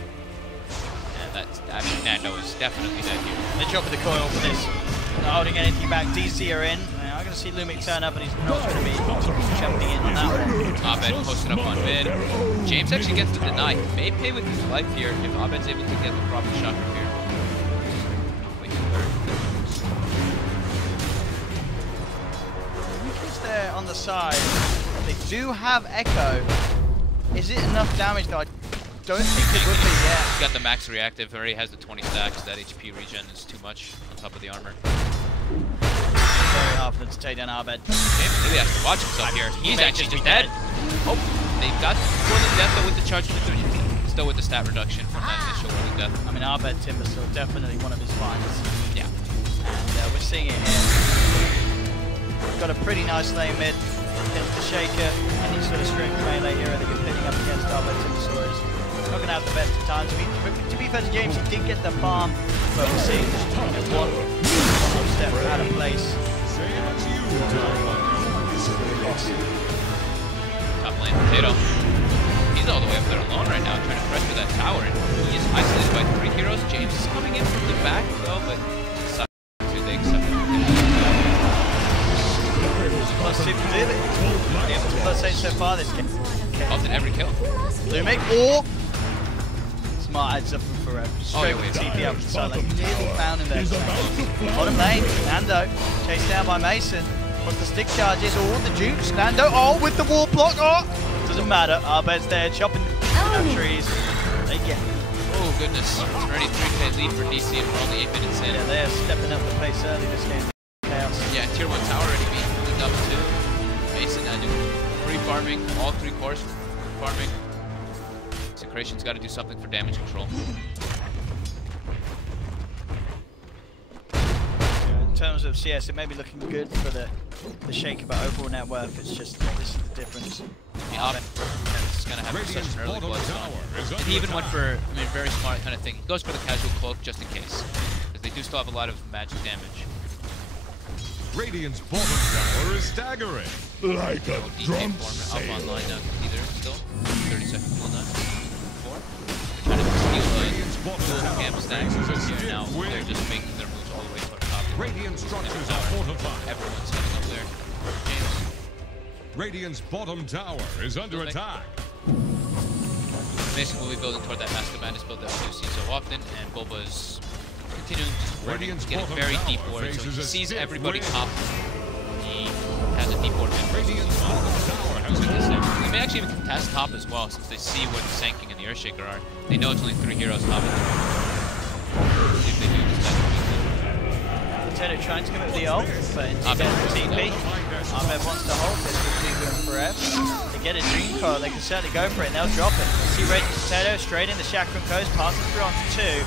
And Nando is definitely dead here. They're dropping the coil for this. Not holding anything back. DC are in. I'm going to see Lumic turn up, but he's not going to be jumping in on that one. Abed posted up on mid. James actually gets the deny. He may pay with his life here if Abed's able to get the proper shot from here. Lumic is there on the side. They do have Echo. Is it enough damage though? I don't think it would be, yeah. He's got the max reactive, already has the 20 stacks. That HP regen is too much on top of the armor. Very hard for them to take down Abed. James really has to watch himself here. He's actually just dead. Oh, they've got Whirling Death though with the charge from the 30. Still with the stat reduction from that initial early death. I mean, Arbed Timbersaw, definitely one of his finest. Yeah. And we're seeing it here. Got a pretty nice lane mid against the Shaker. Any sort of strict melee hero that you're pitting up against Arbed Timbersaw is not going to have the best of times. To be fair to James, he did get the farm, but we're seeing one step out of place. Top lane, Potato. He's all the way up there alone right now, trying to pressure that tower. He is isolated by 3 heroes. James is coming in from the back, though, but they accept it. Plus 2 for David. Plus 8 so far this game. Opted every kill. Lumik or Smart adds up for forever. Straight with TP up to Silent. Nearly found him there. Bottom lane, Nando chased down by Mason. What's the stick charges? Oh, the jukes. Nando, oh, with the wall block. Oh, doesn't matter. Arbed's there, chopping trees. They get. Oh goodness, it's already 3k lead for DC and we're only 8 minutes in. Yeah, they're stepping up the pace early this game. Chaos. Yeah, tier 1 tower already being moved up too. Mason and free farming, all 3 cores farming. Secretion's got to do something for damage control. In terms of CS, it may be looking good for the Shaker, but overall net worth, it's just this is the difference. Yeah, it's going to have such an early bloodstone. And he even went for, I mean, very smart kind of thing. He goes for the casual cloak just in case, because they do still have a lot of magic damage. Radiant's bottom tower is staggering. Like a DK drum form up sail. online now either still. 30 seconds cooldown. 4. They're trying to steal the camp stacks here now. They're just making their moves all the way to the top. Radiant structures are fortified. Everyone's heading up there. James. Radiant's bottom tower is under attack. Mason will be building toward that Master Madness build that we do see so often, and Boba's continuing to support him, getting very deep ward, so he sees everybody top. He has a deep ward. Radiant's bottom tower has They may actually even contest top as well, since they see where the Sanking and the Earthshaker are. They know it's only 3 heroes top. See if they do decide to beat them. Potato trying to commit the ult, but instead of TP. Ahmed wants to hold this with Diva and forever. They get a Dream Coil, they can certainly go for it, and they'll drop it. See Raging Potato straight in the Chakram Coast, passes through onto 2.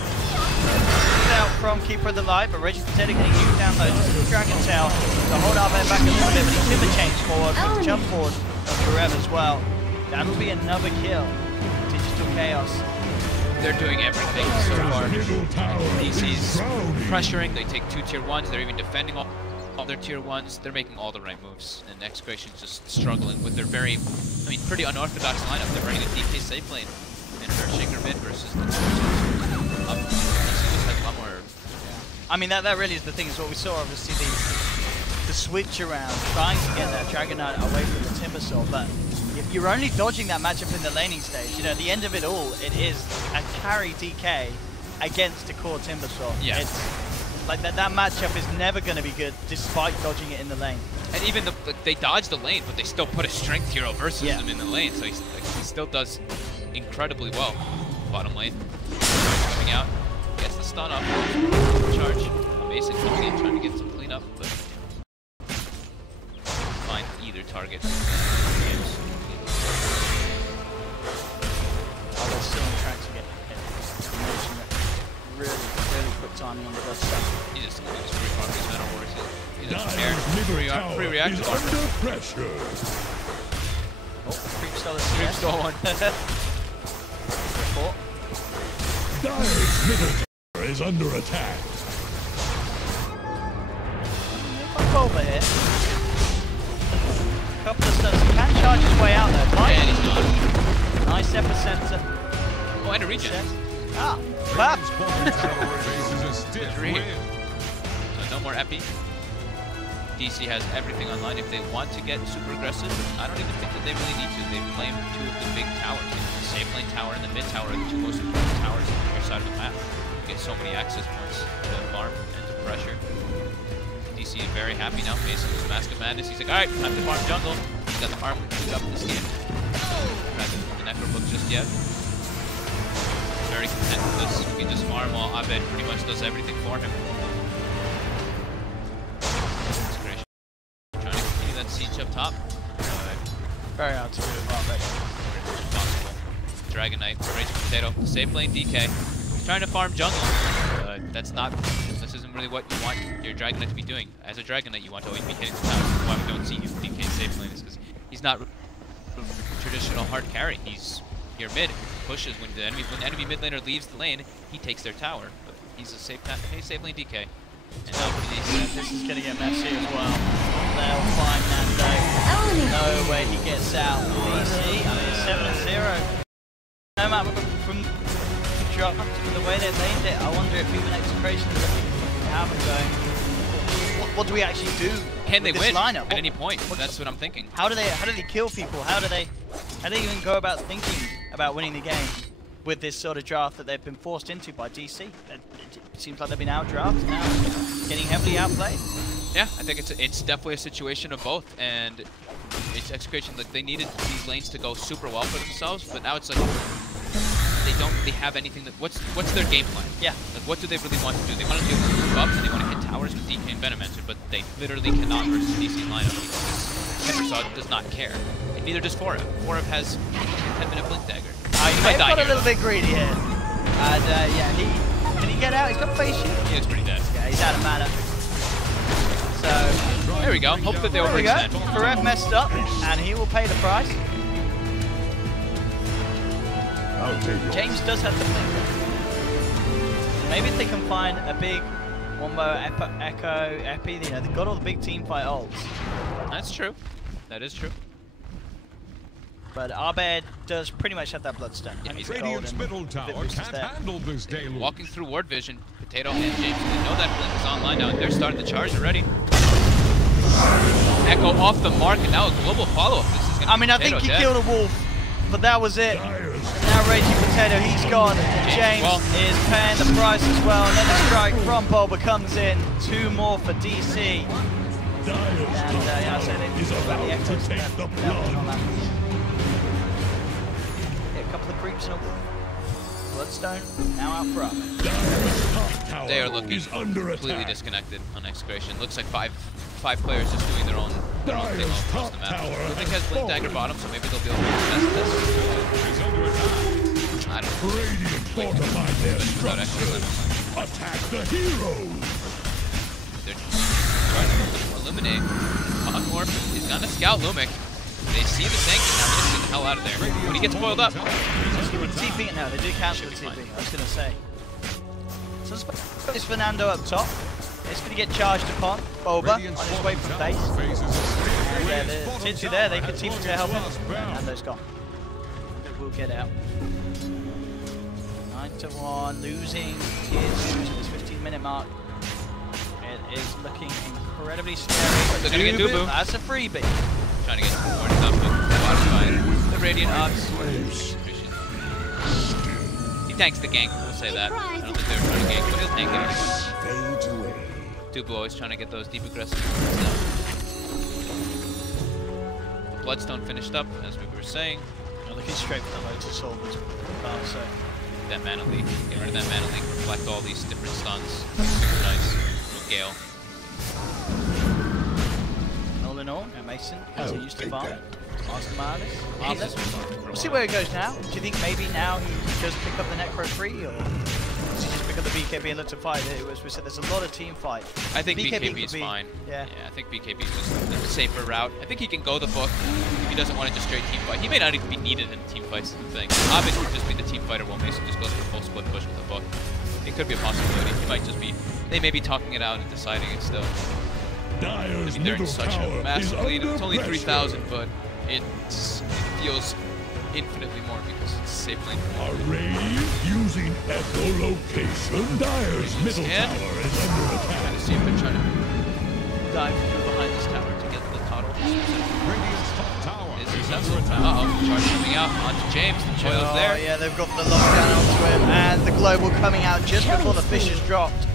Out from Keeper of the Light, but Raging Potato getting huge downloads to the Dragon Tail to hold Ahmed back a little bit, but he timber change forward with the jump forward of forever as well. That'll be another kill. Digital Chaos. They're doing everything so far. DC's pressuring, they take 2 tier 1s, they're even defending all their tier 1s, they're making all the right moves. And Execration's just struggling with their very, I mean, pretty unorthodox lineup. They're running a DK safe lane and Earthshaker mid versus the up. DC just has a lot more. I mean, that really is the thing, is what we saw, obviously, the switch around, trying to get that Dragon Knight away from the Timbersaw, but if you're only dodging that matchup in the laning stage, you know, at the end of it all, it is a carry DK against a core Timbersaw. Yeah. It's like that matchup is never going to be good despite dodging it in the lane. And even they dodge the lane, but they still put a strength hero versus him in the lane, so he still does incredibly well. Bottom lane, coming out, gets the stun up, charge. Mason coming in, trying to get some cleanup, but find either target. They're still on track to get hit. Really quick timing on the dodge stuff. He just free farm these metal wars. He doesn't care. Dyer's middle tower Free reactive is armor. under pressure. Oh, Creep stole a Creep stole one. Dyer's middle tower is under attack. Over here. Couple of stuns. Can charge his way out there. And he's gone. Nice epicenter. Oh, and a regen. Ah, clap. Radiant's bottom tower faces a stiff wind. So no more epi. DC has everything online if they want to get super aggressive. I don't even think that they really need to. They've claimed 2 of the big towers. The safe lane tower and the mid tower are the 2 most important towers on your side of the map. You get so many access points to farm and to pressure. DC is very happy now. Mason was Mask of Madness. He's like, alright, time to farm jungle. He's got the farm completed up in this game. Not the Necro book just yet. Very content with this. He can just farm while Abed pretty much does everything for him. That's great. Trying to continue that siege up top. Very hard to do it, Mark. Impossible. Dragon Dragon Knight, Raging Potato, safe lane DK. He's trying to farm jungle. This isn't really what you want your Dragon Knight to be doing. As a Dragon Knight, you want to always be hitting the tower. Why we don't see you DK safe lane is because he's not traditional hard carry. He's your mid, pushes when the enemy mid laner leaves the lane, he takes their tower. But he's a safe lane DK. And now this is gonna get messy as well. They'll find Nando. No way he gets out. DC, I mean 7-0. No matter from the drop to the way they laid it, I wonder if even Execration is have them going. What do we actually do? Can they with win this lineup? at any point? That's what I'm thinking. How do they kill people? How do they even go about thinking about winning the game with this sort of draft that they've been forced into by DC? It seems like they've been outdrafted now, getting heavily outplayed. Yeah, I think it's definitely a situation of both, and it's Execration. Like they needed these lanes to go super well for themselves, but now it's like they don't really have anything that. What's their game plan? Yeah. Like what do they really want to do? They want to be able to move up and they want to hit towers with DK and Venom entered, but they literally cannot versus DC lineup because Timbersaw does not care. And neither does Forev. Forev has a 10-minute blink dagger. He may have got a little bit greedy here. And yeah, can he get out? He's got face shield. He looks pretty dead. Yeah, he's out of mana. So there we go. Hope that they overextend. Forev messed up, and he will pay the price. James does have the blink. Maybe if they can find a big Wombo, Echo, Epi, you know, they've got all the big team fight ults. That's true. That is true. But Abed does pretty much have that Bloodstone. Yeah, he's Radiant's middle tower can't handle this deluge. Walking through ward vision, Potato and James, they know that blink is online now, and they're starting the charge already. Echo off the mark, and now a global follow-up. This is gonna be I think he killed a wolf, but that was it. Now Raging Potato, he's gone. James is paying the price as well. Another strike from Bulba comes in. 2 more for DC. And yeah, I said is about to take the blood. A couple of creeps and a wolf. Bloodstone now out front. They are looking completely disconnected on Execration. Looks like five players just doing their own thing all across the map. I think has Blink Dagger bottom, so maybe they'll be able to contest this. I don't know. Attack the heroes! They're trying to eliminate Hawkmorph. He's gonna scout Lumic. They see the tank, and now he's getting the hell out of there. When he gets boiled up. TP now, they do cancel the TP, I was going to say. So it's Fernando up top. It's going to get charged upon. Boba on his way from base. Yeah, the tier 2 there, they could TP to help him. Nando's gone. We'll get out. 9-1, losing tier 2 to this 15-minute mark. It is looking incredibly scary. They're going to get Dubu. That's a freebie. Trying to get some more stuff, but the Radiant Ops. He tanks the gank, we'll say that. I don't think they were trying to gank, but he'll tank it anyway. Dubu always trying to get those deep aggressive points now. Bloodstone finished up, as we were saying. Looking straight for the Lotus Soul as well, so. That mana leak, get rid of that mana leak, reflect all these different stuns. Super nice. Little Gale. All in all, Mason continues to farm. Master Marlis. We'll see where it goes now. Do you think maybe now he does pick up the Necro free, or does he just pick up the BKB and look to fight? As we said, there's a lot of team fight. I think BKB is fine. Yeah, I think BKB is just a safer route. I think he can go the book if he doesn't want to just straight team fight. He may not even be needed in team fights, is the thing. Abed could just be the team fighter while Mason just goes for a full split push with the book. It could be a possibility. He might just be, they may be talking it out and deciding it still. They're in such a massive lead. It's only 3,000, but it feels infinitely more because it's safe lane. Array using echolocation. Dire's middle tower is under attack. Trying to see if they're trying to dive through behind this tower to get the total. Radiant's top tower is successful. Charge coming out onto James. The Choil's there. Yeah, they've got the lockdown onto him, and the global coming out just before the fish is dropped.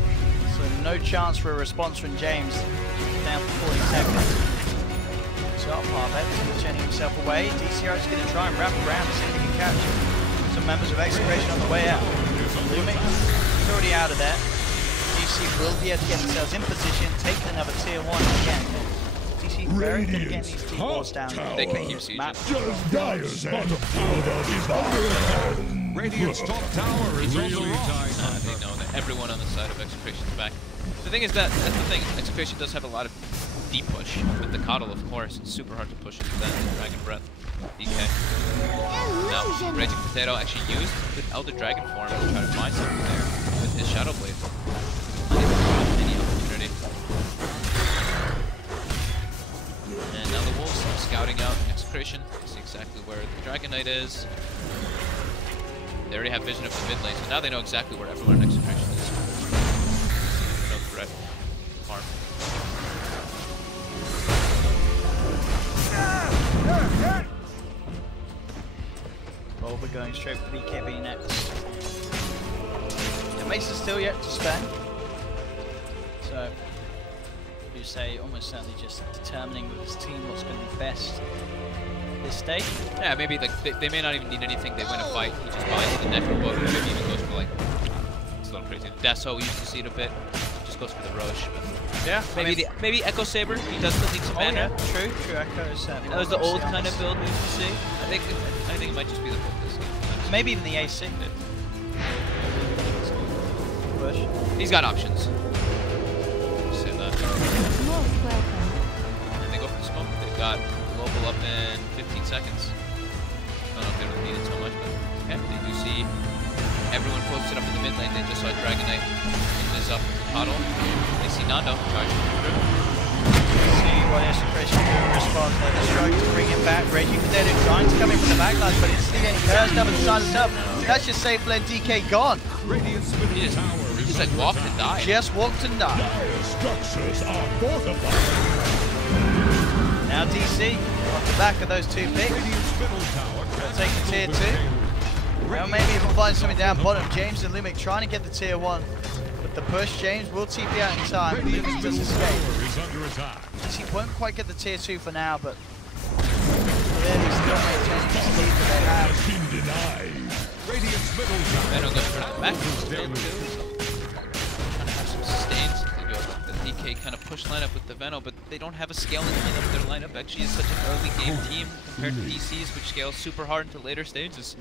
So no chance for a response from James. Down for 40 seconds. So Parvet is turning himself away. DCR is going to try and wrap around to see if he can catch some members of Execration on the way out. Lumic is already out of there. DC will be able to get themselves in position, take another tier 1 again. DC DC very good getting these T-balls down. They can keep sieging. Just Dire's bottom tower is under attack. Radiant's top tower is also lost. They know that everyone on the side of Execration's back. The thing is that's the thing. Execration does have a lot of deep push with the Coddle, of course. It's super hard to push into that Dragon Breath. DK. Now, Raging Potato actually used the Elder Dragon form to try to find something there with his Shadow Blade. Not able to have any opportunity. And now the Wolves are scouting out Execration. See exactly where the Dragon Knight is. They already have vision of the mid lane, so now they know exactly where everyone in Execration is. No threat. Harm. Well, we're going straight for BKB next. The Mace is still yet to spend. So, you say almost certainly just determining with his team what's going to be best at this stage. Yeah, maybe like they may not even need anything. They win a fight, he just buys the neck or both, maybe even goes for like, it's a little crazy. Deso, we used to see it a bit, just goes for the Roche. Yeah, Maybe Echo Saber, he does still need some mana. Yeah, true, Echo is certainly. That was the old kind of build we used to see. I think it might just be the build this game. Maybe even the AC. Push. He's got options. Just say that. Most welcome. And they go for the smoke. They've got global up in 15 seconds. I don't know if they really need it so much, but okay. They do see everyone posted up in the mid lane. They just saw Dragon Knight is up with the Coddle. They see Nando charging through. See what Execration do in response. They're trying to bring him back. Raging Potato trying to come in from the backline, but instantly getting cursed up and silenced up. That's just safe lane DK gone. Radiant's middle tower is He's like walked and died. Just walked and died. Dire structures are fortified. Now DC off the back of those two picks. Radiant's middle tower Take the tier 2. Well, maybe even find something down bottom. James and Lumic trying to get the tier 1. With the push, James will TP out in time. Lumic does escape. is under attack. He won't quite get the tier 2 for now, but clearly still maintaining the speed that they have. Has been denied. Radiant's middle tower Venom goes for the back. damage. Trying to have some sustains. They go with the DK kind of push lineup with the Venom, but they don't have a scaling lineup. Their lineup actually is such an early game team compared to DC's, which scales super hard into later stages.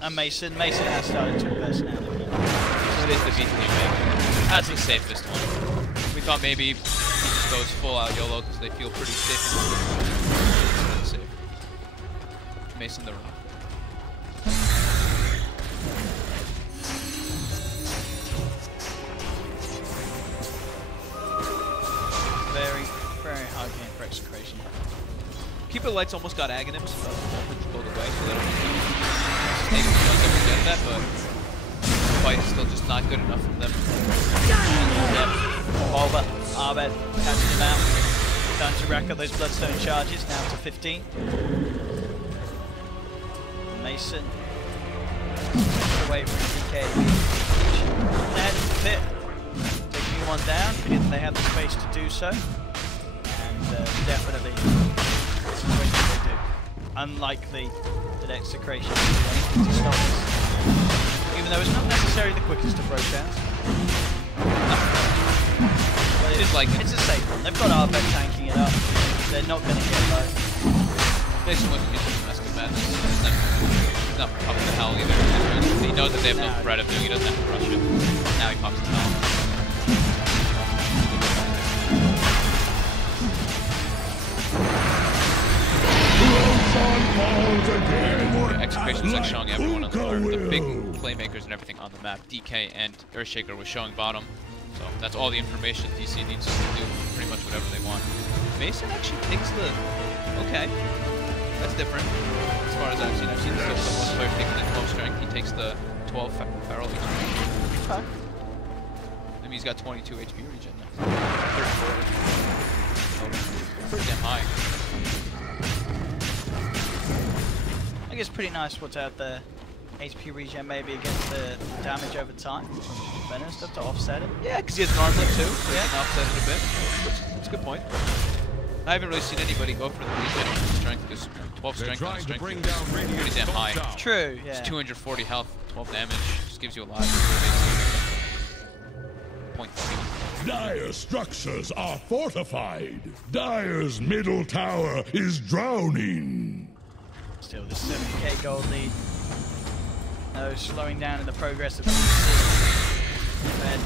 And Mason has started to invest now. It is the B team maybe. That's the safest one. We thought maybe he just goes full out YOLO because they feel pretty safe. It's really safe. Mason the Rock. Very hard game for Execration. Keeper Lights almost got Aghanims, but pulled away, so they don't take it to get that, but the fight is still just not good enough from them. Bulba, Abed, catching him out. Time to rack up those Bloodstone charges, now to 15. Mason away from DK. Head of the pit. Taking one down, because they have the space to do so. And definitely, it's a great thing they do. Unlikely that Execration will do anything to stop this. Even though it's not necessarily the quickest approach downs. But It's like it's a safe one. They've got Arbet tanking it up. They're not going to get low. Mason wasn't using the Mask of Madness. He's not popping the hell either. He knows that they have no threat of doing it. He doesn't have to rush it. Now he pops the hell. Execration's like showing everyone on the big playmakers and everything on the map. DK and Earthshaker was showing bottom. So that's all the information DC needs to do pretty much whatever they want. Mason actually takes the... Okay. That's different. As far as I've seen still most players taking the 12 strength. He takes the 12 feral HP. Okay. I mean, he's got 22 HP regen now. 34. So, pretty damn high. I think it's pretty nice what's out there. HP regen maybe against the damage over time. Venom stuff to offset it. Yeah, because he has Gauntlet too, so he can offset it a bit. That's a good point. I haven't really seen anybody go for the regen strength because 12 strength on strength bring is down pretty damn high. True, yeah. It's 240 health, 12 damage, just gives you a lot. 0.3. Dire's structures are fortified. Dire's middle tower is drowning. Still, this 70k gold lead. No slowing down in the progress of Red.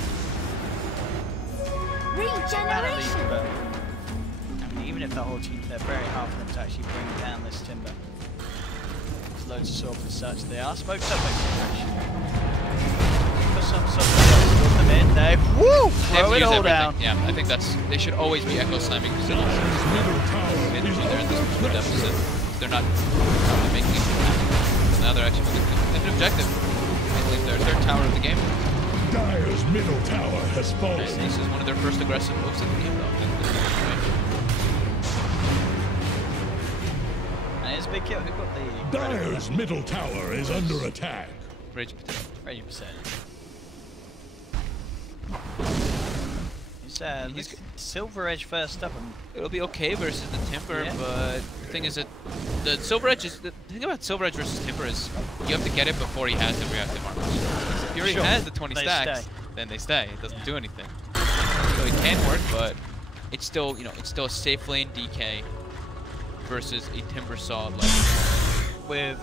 Regeneration. But I mean, even if the whole team's there, very hard for them to actually bring down this timber. There's loads of swords and such. They are smoked up by for some sort of put them in. They throw it all down. Yeah, I think they should always be echo slamming because they're in this deficit. They're not making it happen. Now they're actually making an objective. I believe they're third tower of the game. Dire's middle tower has fallen. This is one of their first aggressive moves in the game, though. And it's a big kill. Who got the Dire's middle tower is under attack. Rage Potato. 80%. He's Silver Edge first up. It'll be okay versus the Timber, Yeah. but the thing is that the Silver Edge is the thing about Silver Edge versus Timber is you have to get it before he has the reactive armor. If he already has the 20 stacks, then they stay. It doesn't do anything. So it can work, but it's still it's still a safe lane DK versus a Timber Saw like With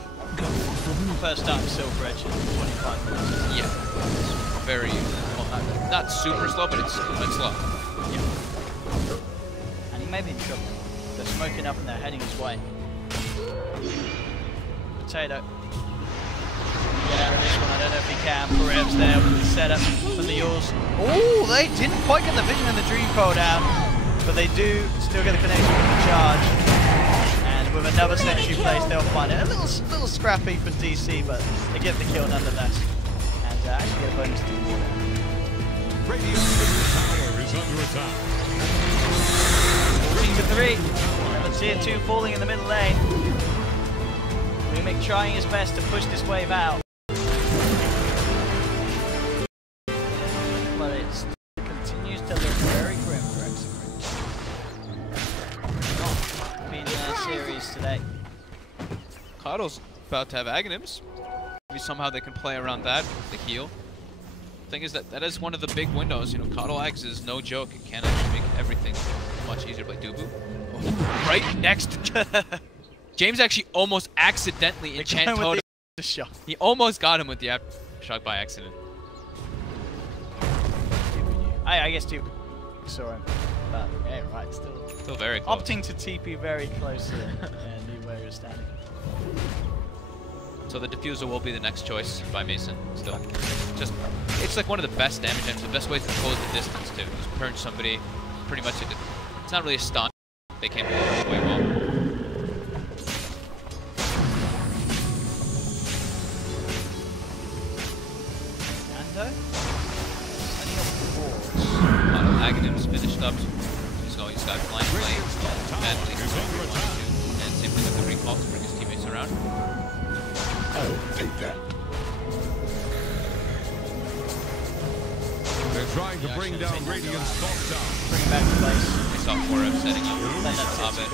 first up Silver Edge in 25 minutes. yeah, it's very well, not super slow, but it's slow. Yeah. And he may be in trouble. They're smoking up and they're heading his way. Potato. Get out of this one. I don't know if he can. Perev's there with the setup for the Yaws. Oh, they didn't quite get the vision and the dream coil down, but they do still get the connection with the charge. And with another sentry place, they'll find it. A little scrappy for DC, but they get the kill nonetheless. And actually get a bonus to the water. Radiant's middle tower is under attack. 14-3. And the tier 2 falling in the middle lane. Lumic trying his best to push this wave out. But it continues to look very grim for Execrate. Not been in their series today. Coddle's about to have Aghanims. Maybe somehow they can play around that with the heal. Thing is that is one of the big windows. You know, Coddle Axe is no joke. It can actually make everything much easier by Dubu. Oh, right next to James actually almost accidentally enchanted Totem. He almost got him with the aftershock by accident. I guess Dubu saw him. But yeah, right, still very close. Opting to TP very close to and knew where he was standing. So the diffuser will be the next choice by Mason. Still, it's like one of the best damage items, the best ways to close the distance too. Just purge somebody, pretty much. It's not really a stun. They can't blow it way well. Nando? Aghanim's finished up. He's got blind flame, badly, and same thing with the recall to bring his teammates around. I'll take that. They're trying to bring down Radiant's top tower. Bring it back to place. They saw 4F setting up. Then that's it. Hobbit.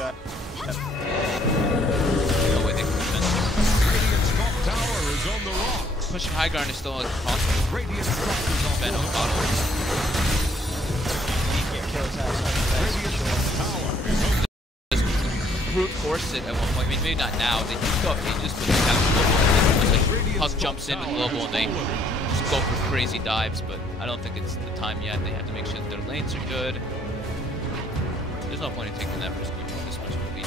No way they can defend this. Radiant's top tower is on the rocks. Pushing high ground is still possible. Radiant structures are Ben on fortified. Radiant's top tower is on Just brute force it at one point. I mean, maybe not now. They just go ages, but they kind of global. Puck jumps in with global and they just go for crazy dives, but I don't think it's the time yet. They have to make sure that their lanes are good. There's no point in taking that risk with this much of a lead.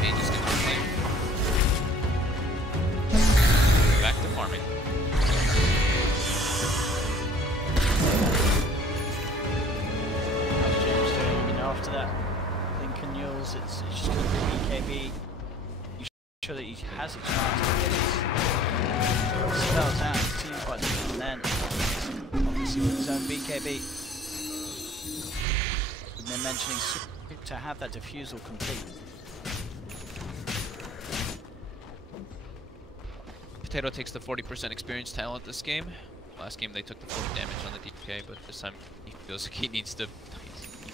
Mage is going to be back to farming. How's James doing? You know, after that Lincoln Yules, it's just going to be BKB. You sure that he has a chance to get his spells out. His team's quite limited, and then obviously with his own BKB. And then mentioning to have that diffusal complete. Potato takes the 40% experience talent this game. Last game they took the 40 damage on the DK, but this time he feels like he needs to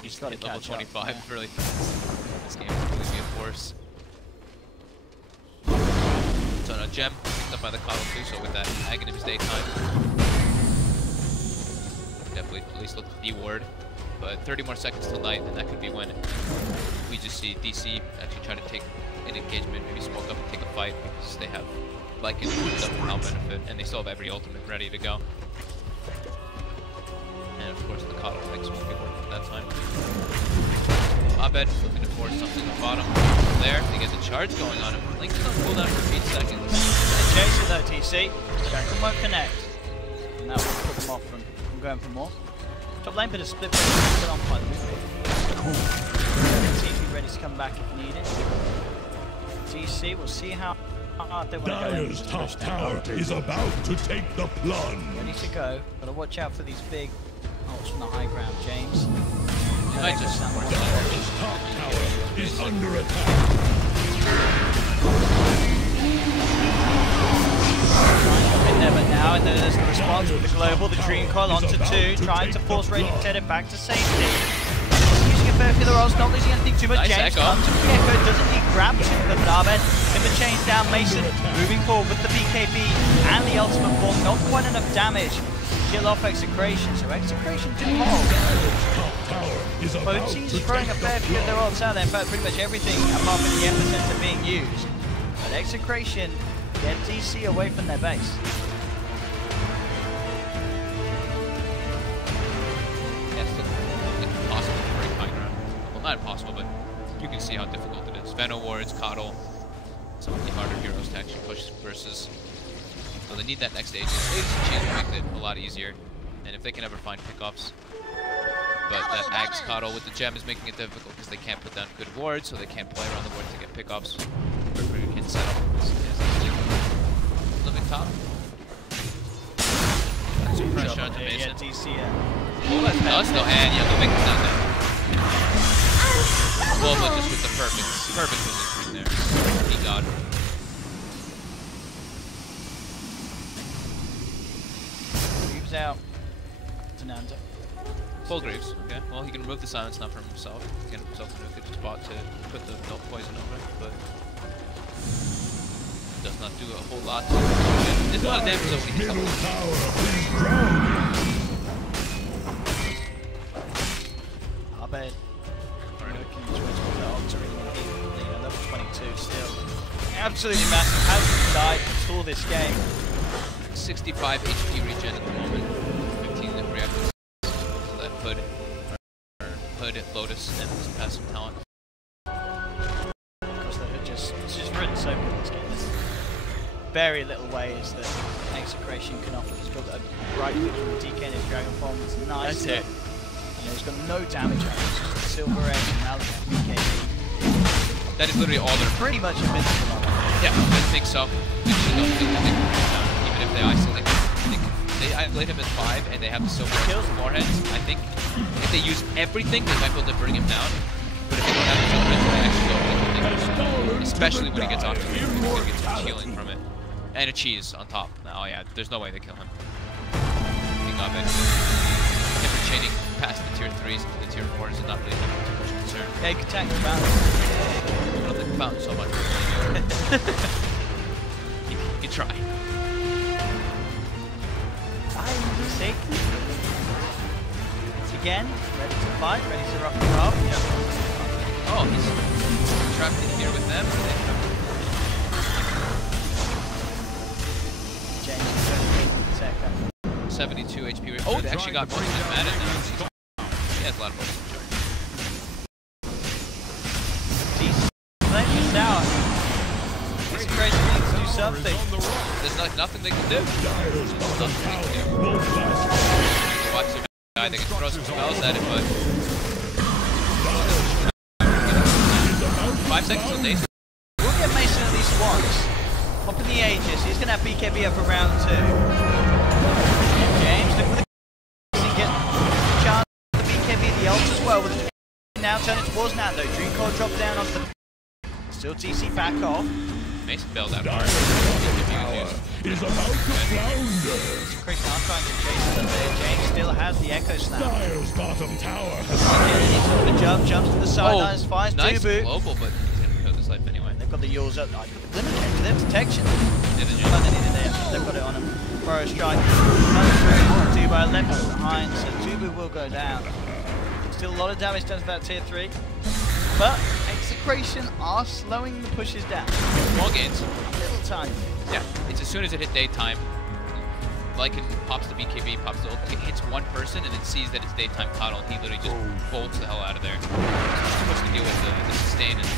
He's got to hit level catch up, 25 yeah. really fast. This game is going to be a force. So no, Gem picked up by the Coddle too, so with that Aghanim's daytime. hopefully at least look to de-ward. But 30 more seconds till night, and that could be when we just see DC actually try to take an engagement, maybe smoke up and take a fight, because they have like a double power benefit, and they still have every ultimate ready to go. And of course the Coddle X won't be working at that time. Abed looking to force something on the bottom. There, they get the charge going on him. Link is on cooldown for 8 seconds. They chase it though, TC. Jackson won't connect. And that will put them off from going for more. Top lane bit of split put on by the TC ready to come back if needed. TC, we'll see how hard they want to go. Dire's top tower is about to take the plunge. Ready to go. Gotta watch out for these big ults from the high ground, James. Might just Dire's top tower is under attack. In there, but now, and there's the response with the global, the Dream Coil onto 2, trying to force Radiant Tedder back to safety. Using a fair few of the rolls, not losing anything too much. Nice James echo. comes to the echo, doesn't need grab to the Narbed. Timber chains down, Mason moving forward with the BKB and the ultimate form, not quite enough damage. Kill off Execration, so Execration do hold. Both teams throwing a fair few of their ults out there, in fact pretty much everything apart from the epicenter being used. But Execration get DC away from their base. Yeah, it's still impossible to break high ground. Well, not impossible, but you can see how difficult it is. Venom Wards, Coddle, some of the harder heroes to actually push versus. So they need that next Aegis. Aegis and Chains will make it a lot easier, and if they can ever find pickoffs. But that Axe Coddle with the gem is making it difficult because they can't put down good wards, so they can't play around the ward to get pickoffs. Or can set up living top. Some pressure onto Mason. DCN. Oh, that's nuts though, and yeah, they'll make it down there. Well, but just with the perfect position there. He got it. Greaves out. Denanda. Full Greaves, okay. Well, he can remove the silence now from himself. Get himself in a good spot to put the milk poison over it, but does not do a whole lot. There's a lot of damage though when he hits Middle up. tower is grounded. Abed. Looking towards what the odds are in level 22 still. Absolutely massive. Hasn't died at all this game. 65 HP regen at the moment. 15 reactors. So that Hood, Lotus, and some passive talent. Because the Hood just really so good this game. There's very little ways that Execration can offer. He's got a right click from the DK in his Dragon Form. It's nice. That's it. You know, he's got no damage on it. It's just a Silver Edge and Malachite BKB. That is literally all they're Pretty much invincible on it. Yeah, I think so. I actually don't think that they can bring him down, even if they isolate him. They isolate him as 5 and they have the silver kills and warheads. I think if they use everything, they might be able to bring him down. But if they don't have the silver they actually don't think especially when he gets off the field, he's going to get some healing from it. And a cheese on top. Oh yeah, there's no way they kill him. Think of it. Timber chaining past the tier 3s into the tier 4s is not really too much concern. Yeah, you can tank the mountain. I don't think Fountain so much. you try. Sick. Again, ready to fight, ready to rock and roll. Yeah. Oh, he's trapped in here with them. James is going to second. 72 HP. Oh, they actually got most of them added now. He has a lot of bonus charge. Jeez, playing this out. It's crazy things to do something. There's nothing they can do. There's nothing they can do. Watch the guy, they can throw some spells at it, but 5 seconds on Nathan. We'll get Mason at least once. Up in the Aegis, he's going to have BKB up for round 2. James, look for the he gets a chance for the BKB, the ult as well. With the now turning towards Nando. Dream Core drop down onto the still TC back off. Mason bailed out hard. Is about to flounder. Chris now trying to chase it up there. James still has the Echo Snap. Dire's bottom tower has Again, the jumps to the sidelines, finds nice Dubu. global, but he's going to kill this life anyway. They've got the Yules up. Limit to them protection. Did it, But they needed it. They've got it on him. Burrow strike. Comes through. Dubu fire left behind, so Tubu will go down. Still a lot of damage done to that tier 3. But Execration are slowing the pushes down. Small gains. Little time. Yeah, it's as soon as it hit daytime, Lycan pops the BKB, pops the ult, it hits one person and then sees that it's daytime Coddle, and he literally just bolts the hell out of there. It's just too much to deal with the sustain and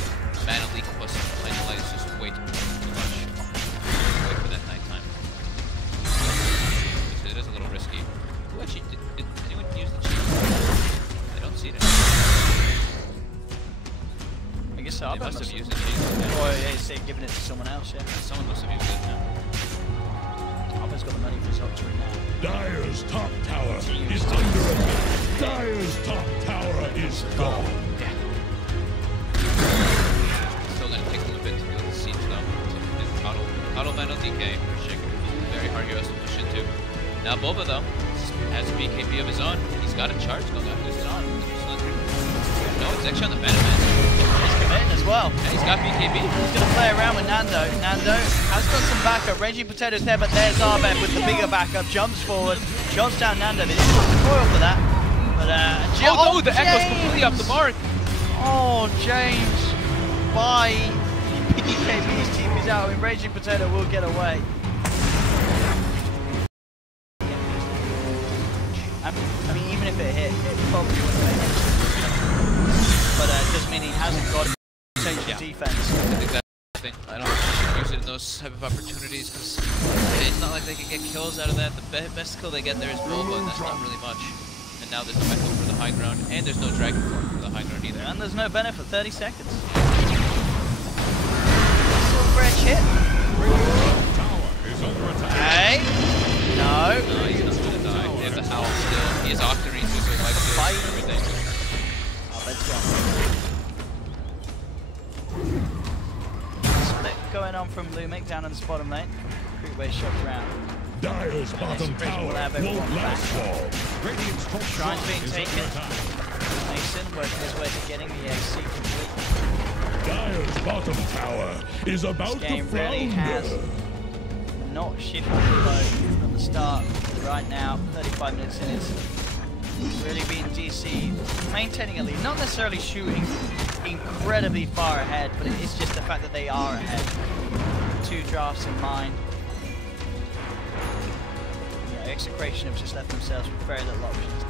mana leak plus lightning light is just way too much. Wait for that nighttime. So it is a little risky. Ooh, actually, did anyone use the cheat? I don't see it anymore. I guess so. They must have used the cheat. Or yeah, say giving it to someone else, yeah. Someone must have used it, yeah. Alba's got the money for his Octarine now. Dire's top tower is under attack. Dire's top tower is gone. Yeah. Still gonna take a little bit to be able to siege though. Coddle Vandal DK. Very hard heroes to push into. Now Boba though has a BKB of his own. He's got a charge going on. Who's it on? No, it's actually on the Venom Man. He's committing as well. Yeah, he's got BKB. He's going to play around with Nando. Nando has got some backup. Reggie Potato's there, but there's Arbev with the bigger backup. Jumps forward, shots down Nando. They didn't put the coil for that. But, oh no, the Echo's completely off the mark. Oh, James. By BKB's team is out. I mean, Reggie Potato will get away. I mean, even if it hit, it probably wouldn't have hit. But it doesn't mean he hasn't got to change the defense. I think that's the thing. I don't use it in those type of opportunities because it's not like they can get kills out of that. The best kill they get there is Boba, and that's not really much. And now there's no Echo for the high ground, and there's no Dragon Form for the high ground either. And there's no benefit, 30 seconds. Fresh hit. Hey. No. No, he's not gonna die. They have the Howl still. He has Octarine, so he's like fight and everything. Oh, let's go. Split going on from Lumic down in the bottom lane. Creepway shot around. Dire's bottom tower won't last long. Shrine's being taken. Mason working his way to getting the AC complete. Dire's bottom tower is about This game to really has flounder. not shifted the load from the start. Right now, 35 minutes in, it's really been DC maintaining a lead. Not necessarily shooting incredibly far ahead, but it's just the fact that they are ahead. 2 drafts in mind. Yeah, Execration have just left themselves with very little options.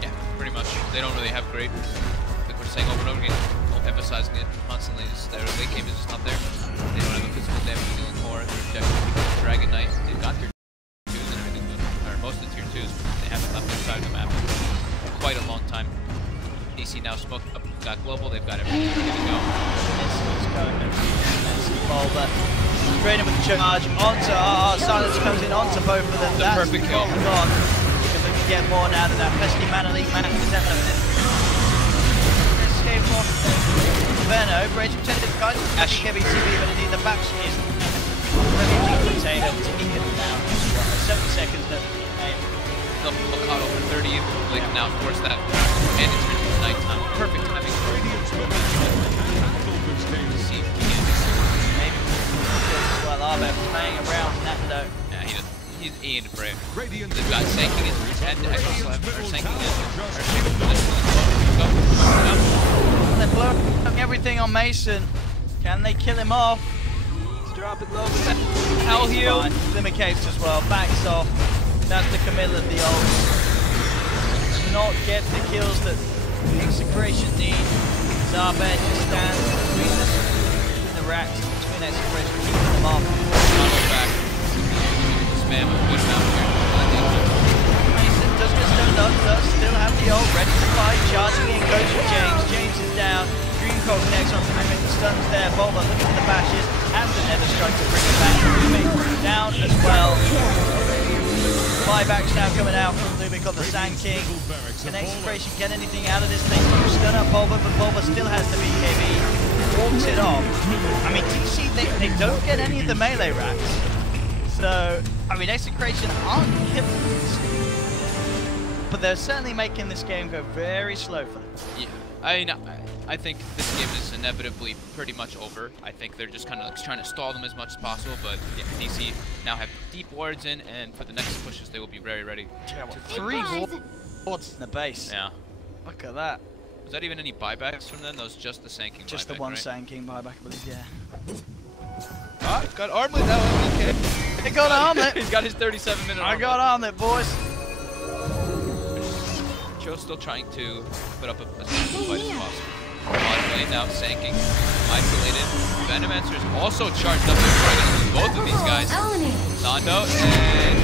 Yeah, pretty much. They don't really have great, like we're saying over and over again, emphasizing it constantly, is their late game is just not there. They don't have a physical damage dealing core. They're objective Dragon Knight. They've got their tier 2s and everything, or most of the tier 2s, but they haven't left their side of the map for quite a long time. DC now smoked up, got global, they've got everything ready to go. This is going to be Boulder. Straight in with the charge onto Silence comes in onto both of them. The perfect kill. Gone. If we can get more now to that pesky Mana League man for 10 minutes. Escape off Verno, Rage Protected guys, Ash heavy TV, but indeed the back is really potato taking him down. 70 seconds left in the game. They'll caught over 30, they can now force that, and it's turning to nighttime. Perfect timing. Maybe as well, Arbev playing around Nando. Yeah, he's Ian for it. They've got Sanking it, and Echo Slap, or Sanking it, They're blowing everything on Mason. Can they kill him off? He's dropping low. Hell heal. Limit Caves as well. Backs off. That's the Camilla of the old. Does not get the kills that Execration need. Zarbed just stands between the racks, between Execration, keeping them off. Back. Spam a good amount here. Mason does get stunned up, does still have the ult, ready to fight, charging in, goes for James. James is down. Dreamcoat connects onto Mimic, the stuns there. Boba looking for the bashes, and the Nether Strike to bring it back. Mimic down as well. 5 backs now coming out from Lumic on the Sand King. Can Execration get anything out of this thing? Stun up Boba, but Boba still has the BKB. Walks it off. I mean, DC, they don't get any of the melee racks. So, I mean, Execration aren't killing this. But they're certainly making this game go very slow for them. Yeah, I mean, I I think this game is inevitably pretty much over. I think they're just kind of like trying to stall them as much as possible, but yeah, DC now have deep wards in, and for the next pushes, they will be very ready. Yeah, well, 3 wards in the base. Yeah. Look at that. Was that even any buybacks from them? That was just the sanking Just buyback, the one right? sanking buyback, I believe, yeah. Ah, got armlet now. Okay. He got armlet. He's got his 37-minute I got armlet, boys. Joe's still trying to put up as much of a fight as possible. Bottom lane now, sanking, isolated. Venomancer is also charged up in front of both of these guys. Nando and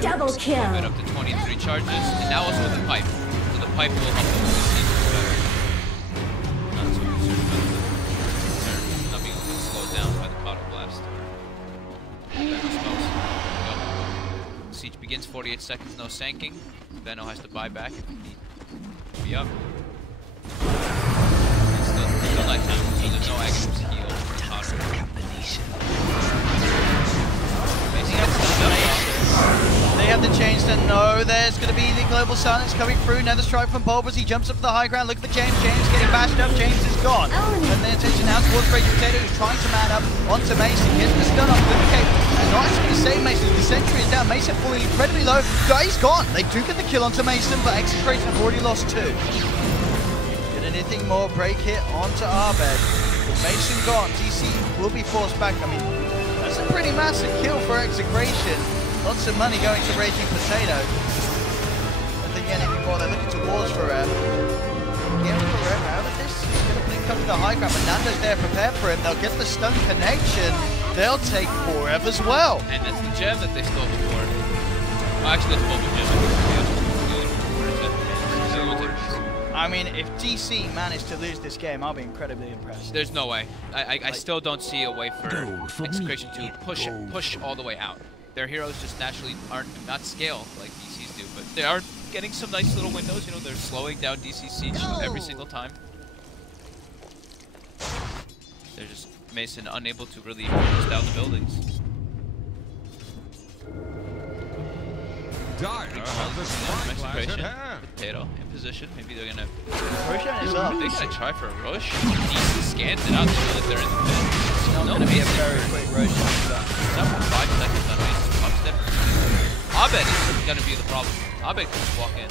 Double kill. bit up to 23 charges, and now also with the pipe. So the pipe will help them see better. Not so concerned about the not being able to slow down by the Auto Blast. Siege begins, 48 seconds, no sanking. Veno has to buy back if he needs to be up. And still nighttime, so there's no actions to heal for the Auto. They have to change to no. There's going to be the global silence coming through. Another strike from Bulb as he jumps up to the high ground. Look at the James. James getting bashed up. James is gone. And their attention now towards Raging Potato, who's trying to man up onto Mason. Gets the stun off. Okay, and not actually going to save Mason. The sentry is down. Mason falling incredibly low. He's gone. They do get the kill onto Mason, but Execration have already lost 2. Get anything more? Break hit onto Arbed. With Mason gone, DC will be forced back. I mean, that's a pretty massive kill for Execration. Lots of money going to Raging Potato. Don't think anything more. They're looking towards Forever. Get Forever out of this. He's going to blink up to the high ground, but Nando's there prepared for him. They'll get the stun connection. They'll take Forever as well. And that's the gem that they stole before. Well, actually, that's both the gems. I mean, if DC managed to lose this game, I'll be incredibly impressed. There's no way. I still don't see a way for Execration to push all the way out. Their heroes just naturally aren't not scale like DC's do, but they are getting some nice little windows. You know, they're slowing down DC Siege every single time. They're just Mason unable to really focus down the buildings. Potato in position. Maybe they're gonna. Roshan is up. They're gonna try for a rush. DC scans it out. They know that they're in the pit. It's not going to be a very quick Roshan. Except for 5 seconds on Mason's top step. Abed is gonna be the problem. Abed can just walk in.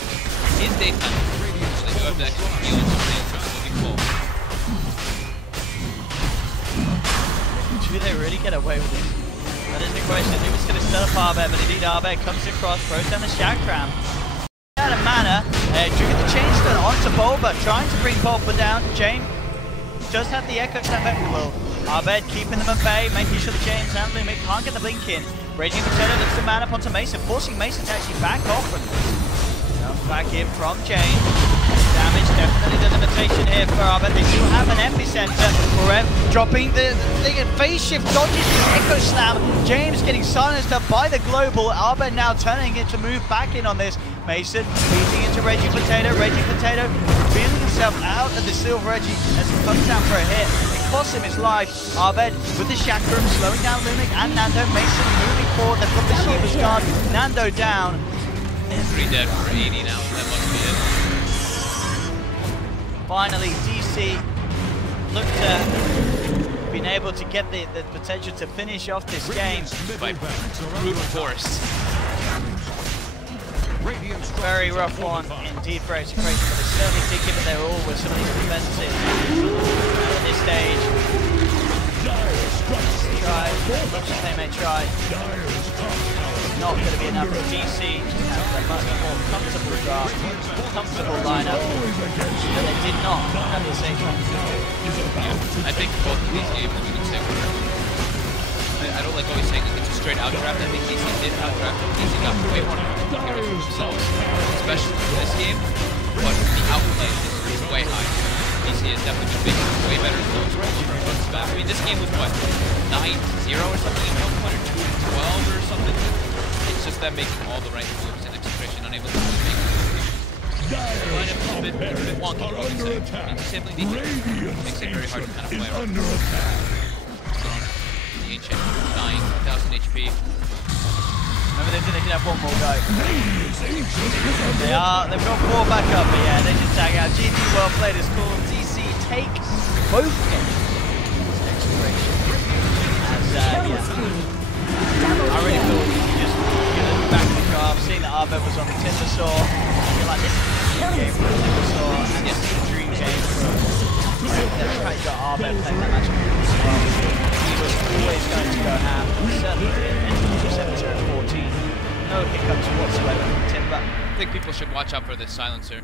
In daytime. So they do have to actually heal into the moving forward. Do they really get away with this? That is the question. He was going to set up Arbed, but indeed Arbed comes across, throws down the Chakram. Out of mana, do get the chain stun onto Bulba, trying to bring Bulba down. James does have the Echo Snap back. Well, Arbed keeping them at bay, making sure the James and Lumic can't get the blink in. Raging Potato looks to man up onto Mason, forcing Mason to actually back off from this. Comes back in from James. Damage, definitely the limitation here for Arbed. They do have an epicenter. Forever dropping the phase shift, dodges the Echo Slam. James getting silenced up by the global. Arbed now turning it to move back in on this. Mason feeding into Raging Potato. Raging Potato feeling himself out of the Silver Reggie as he comes down for a hit. It costs him his life. Arbed with the Chakram slowing down Lumic and Nando. Mason moving forward. They've got the Shiva's guard. Nando down. 3 dead for 80 now. That must be it. Finally, DC looked to being able to get the potential to finish off this game by brute force. Very rough one indeed for Execration, but they certainly did give it their all with some of these defenses. At this stage, try as much as they may try. Not going to be enough for DC. A much more comfortable draft, comfortable lineup, but they did not have the same competition. Yeah, I think both of these games we can say I don't like always saying it's a straight out draft. I think DC did out draft them. DC got way more heroes for themselves, especially for this game. But the outplay is way high. DC has definitely been way better than those runs back. I mean, this game was what 9-0 or something at one point, or 2-12 or something. It's just them making all the right moves and Execration unable to really make the lineup is a bit wonky, you can say. I mean, simply makes it very hard to kind of play around. The Ancient dying, 1000 HP. Remember Champions and they can have one more go. They've got 4 back up, but yeah, they just tag out. GG, well played, is called. DC take both games. Exploration. And yeah, I really feel you just back in the car. I've seen that Arbev was on the Timbersaw. I feel like this is a dream game for Timbersaw, and this is a dream game for the fact you got Arbev playing that match as well. He was always going to go ham, certainly in 17 or 14. No hiccups whatsoever from Timber. I think people should watch out for this silencer.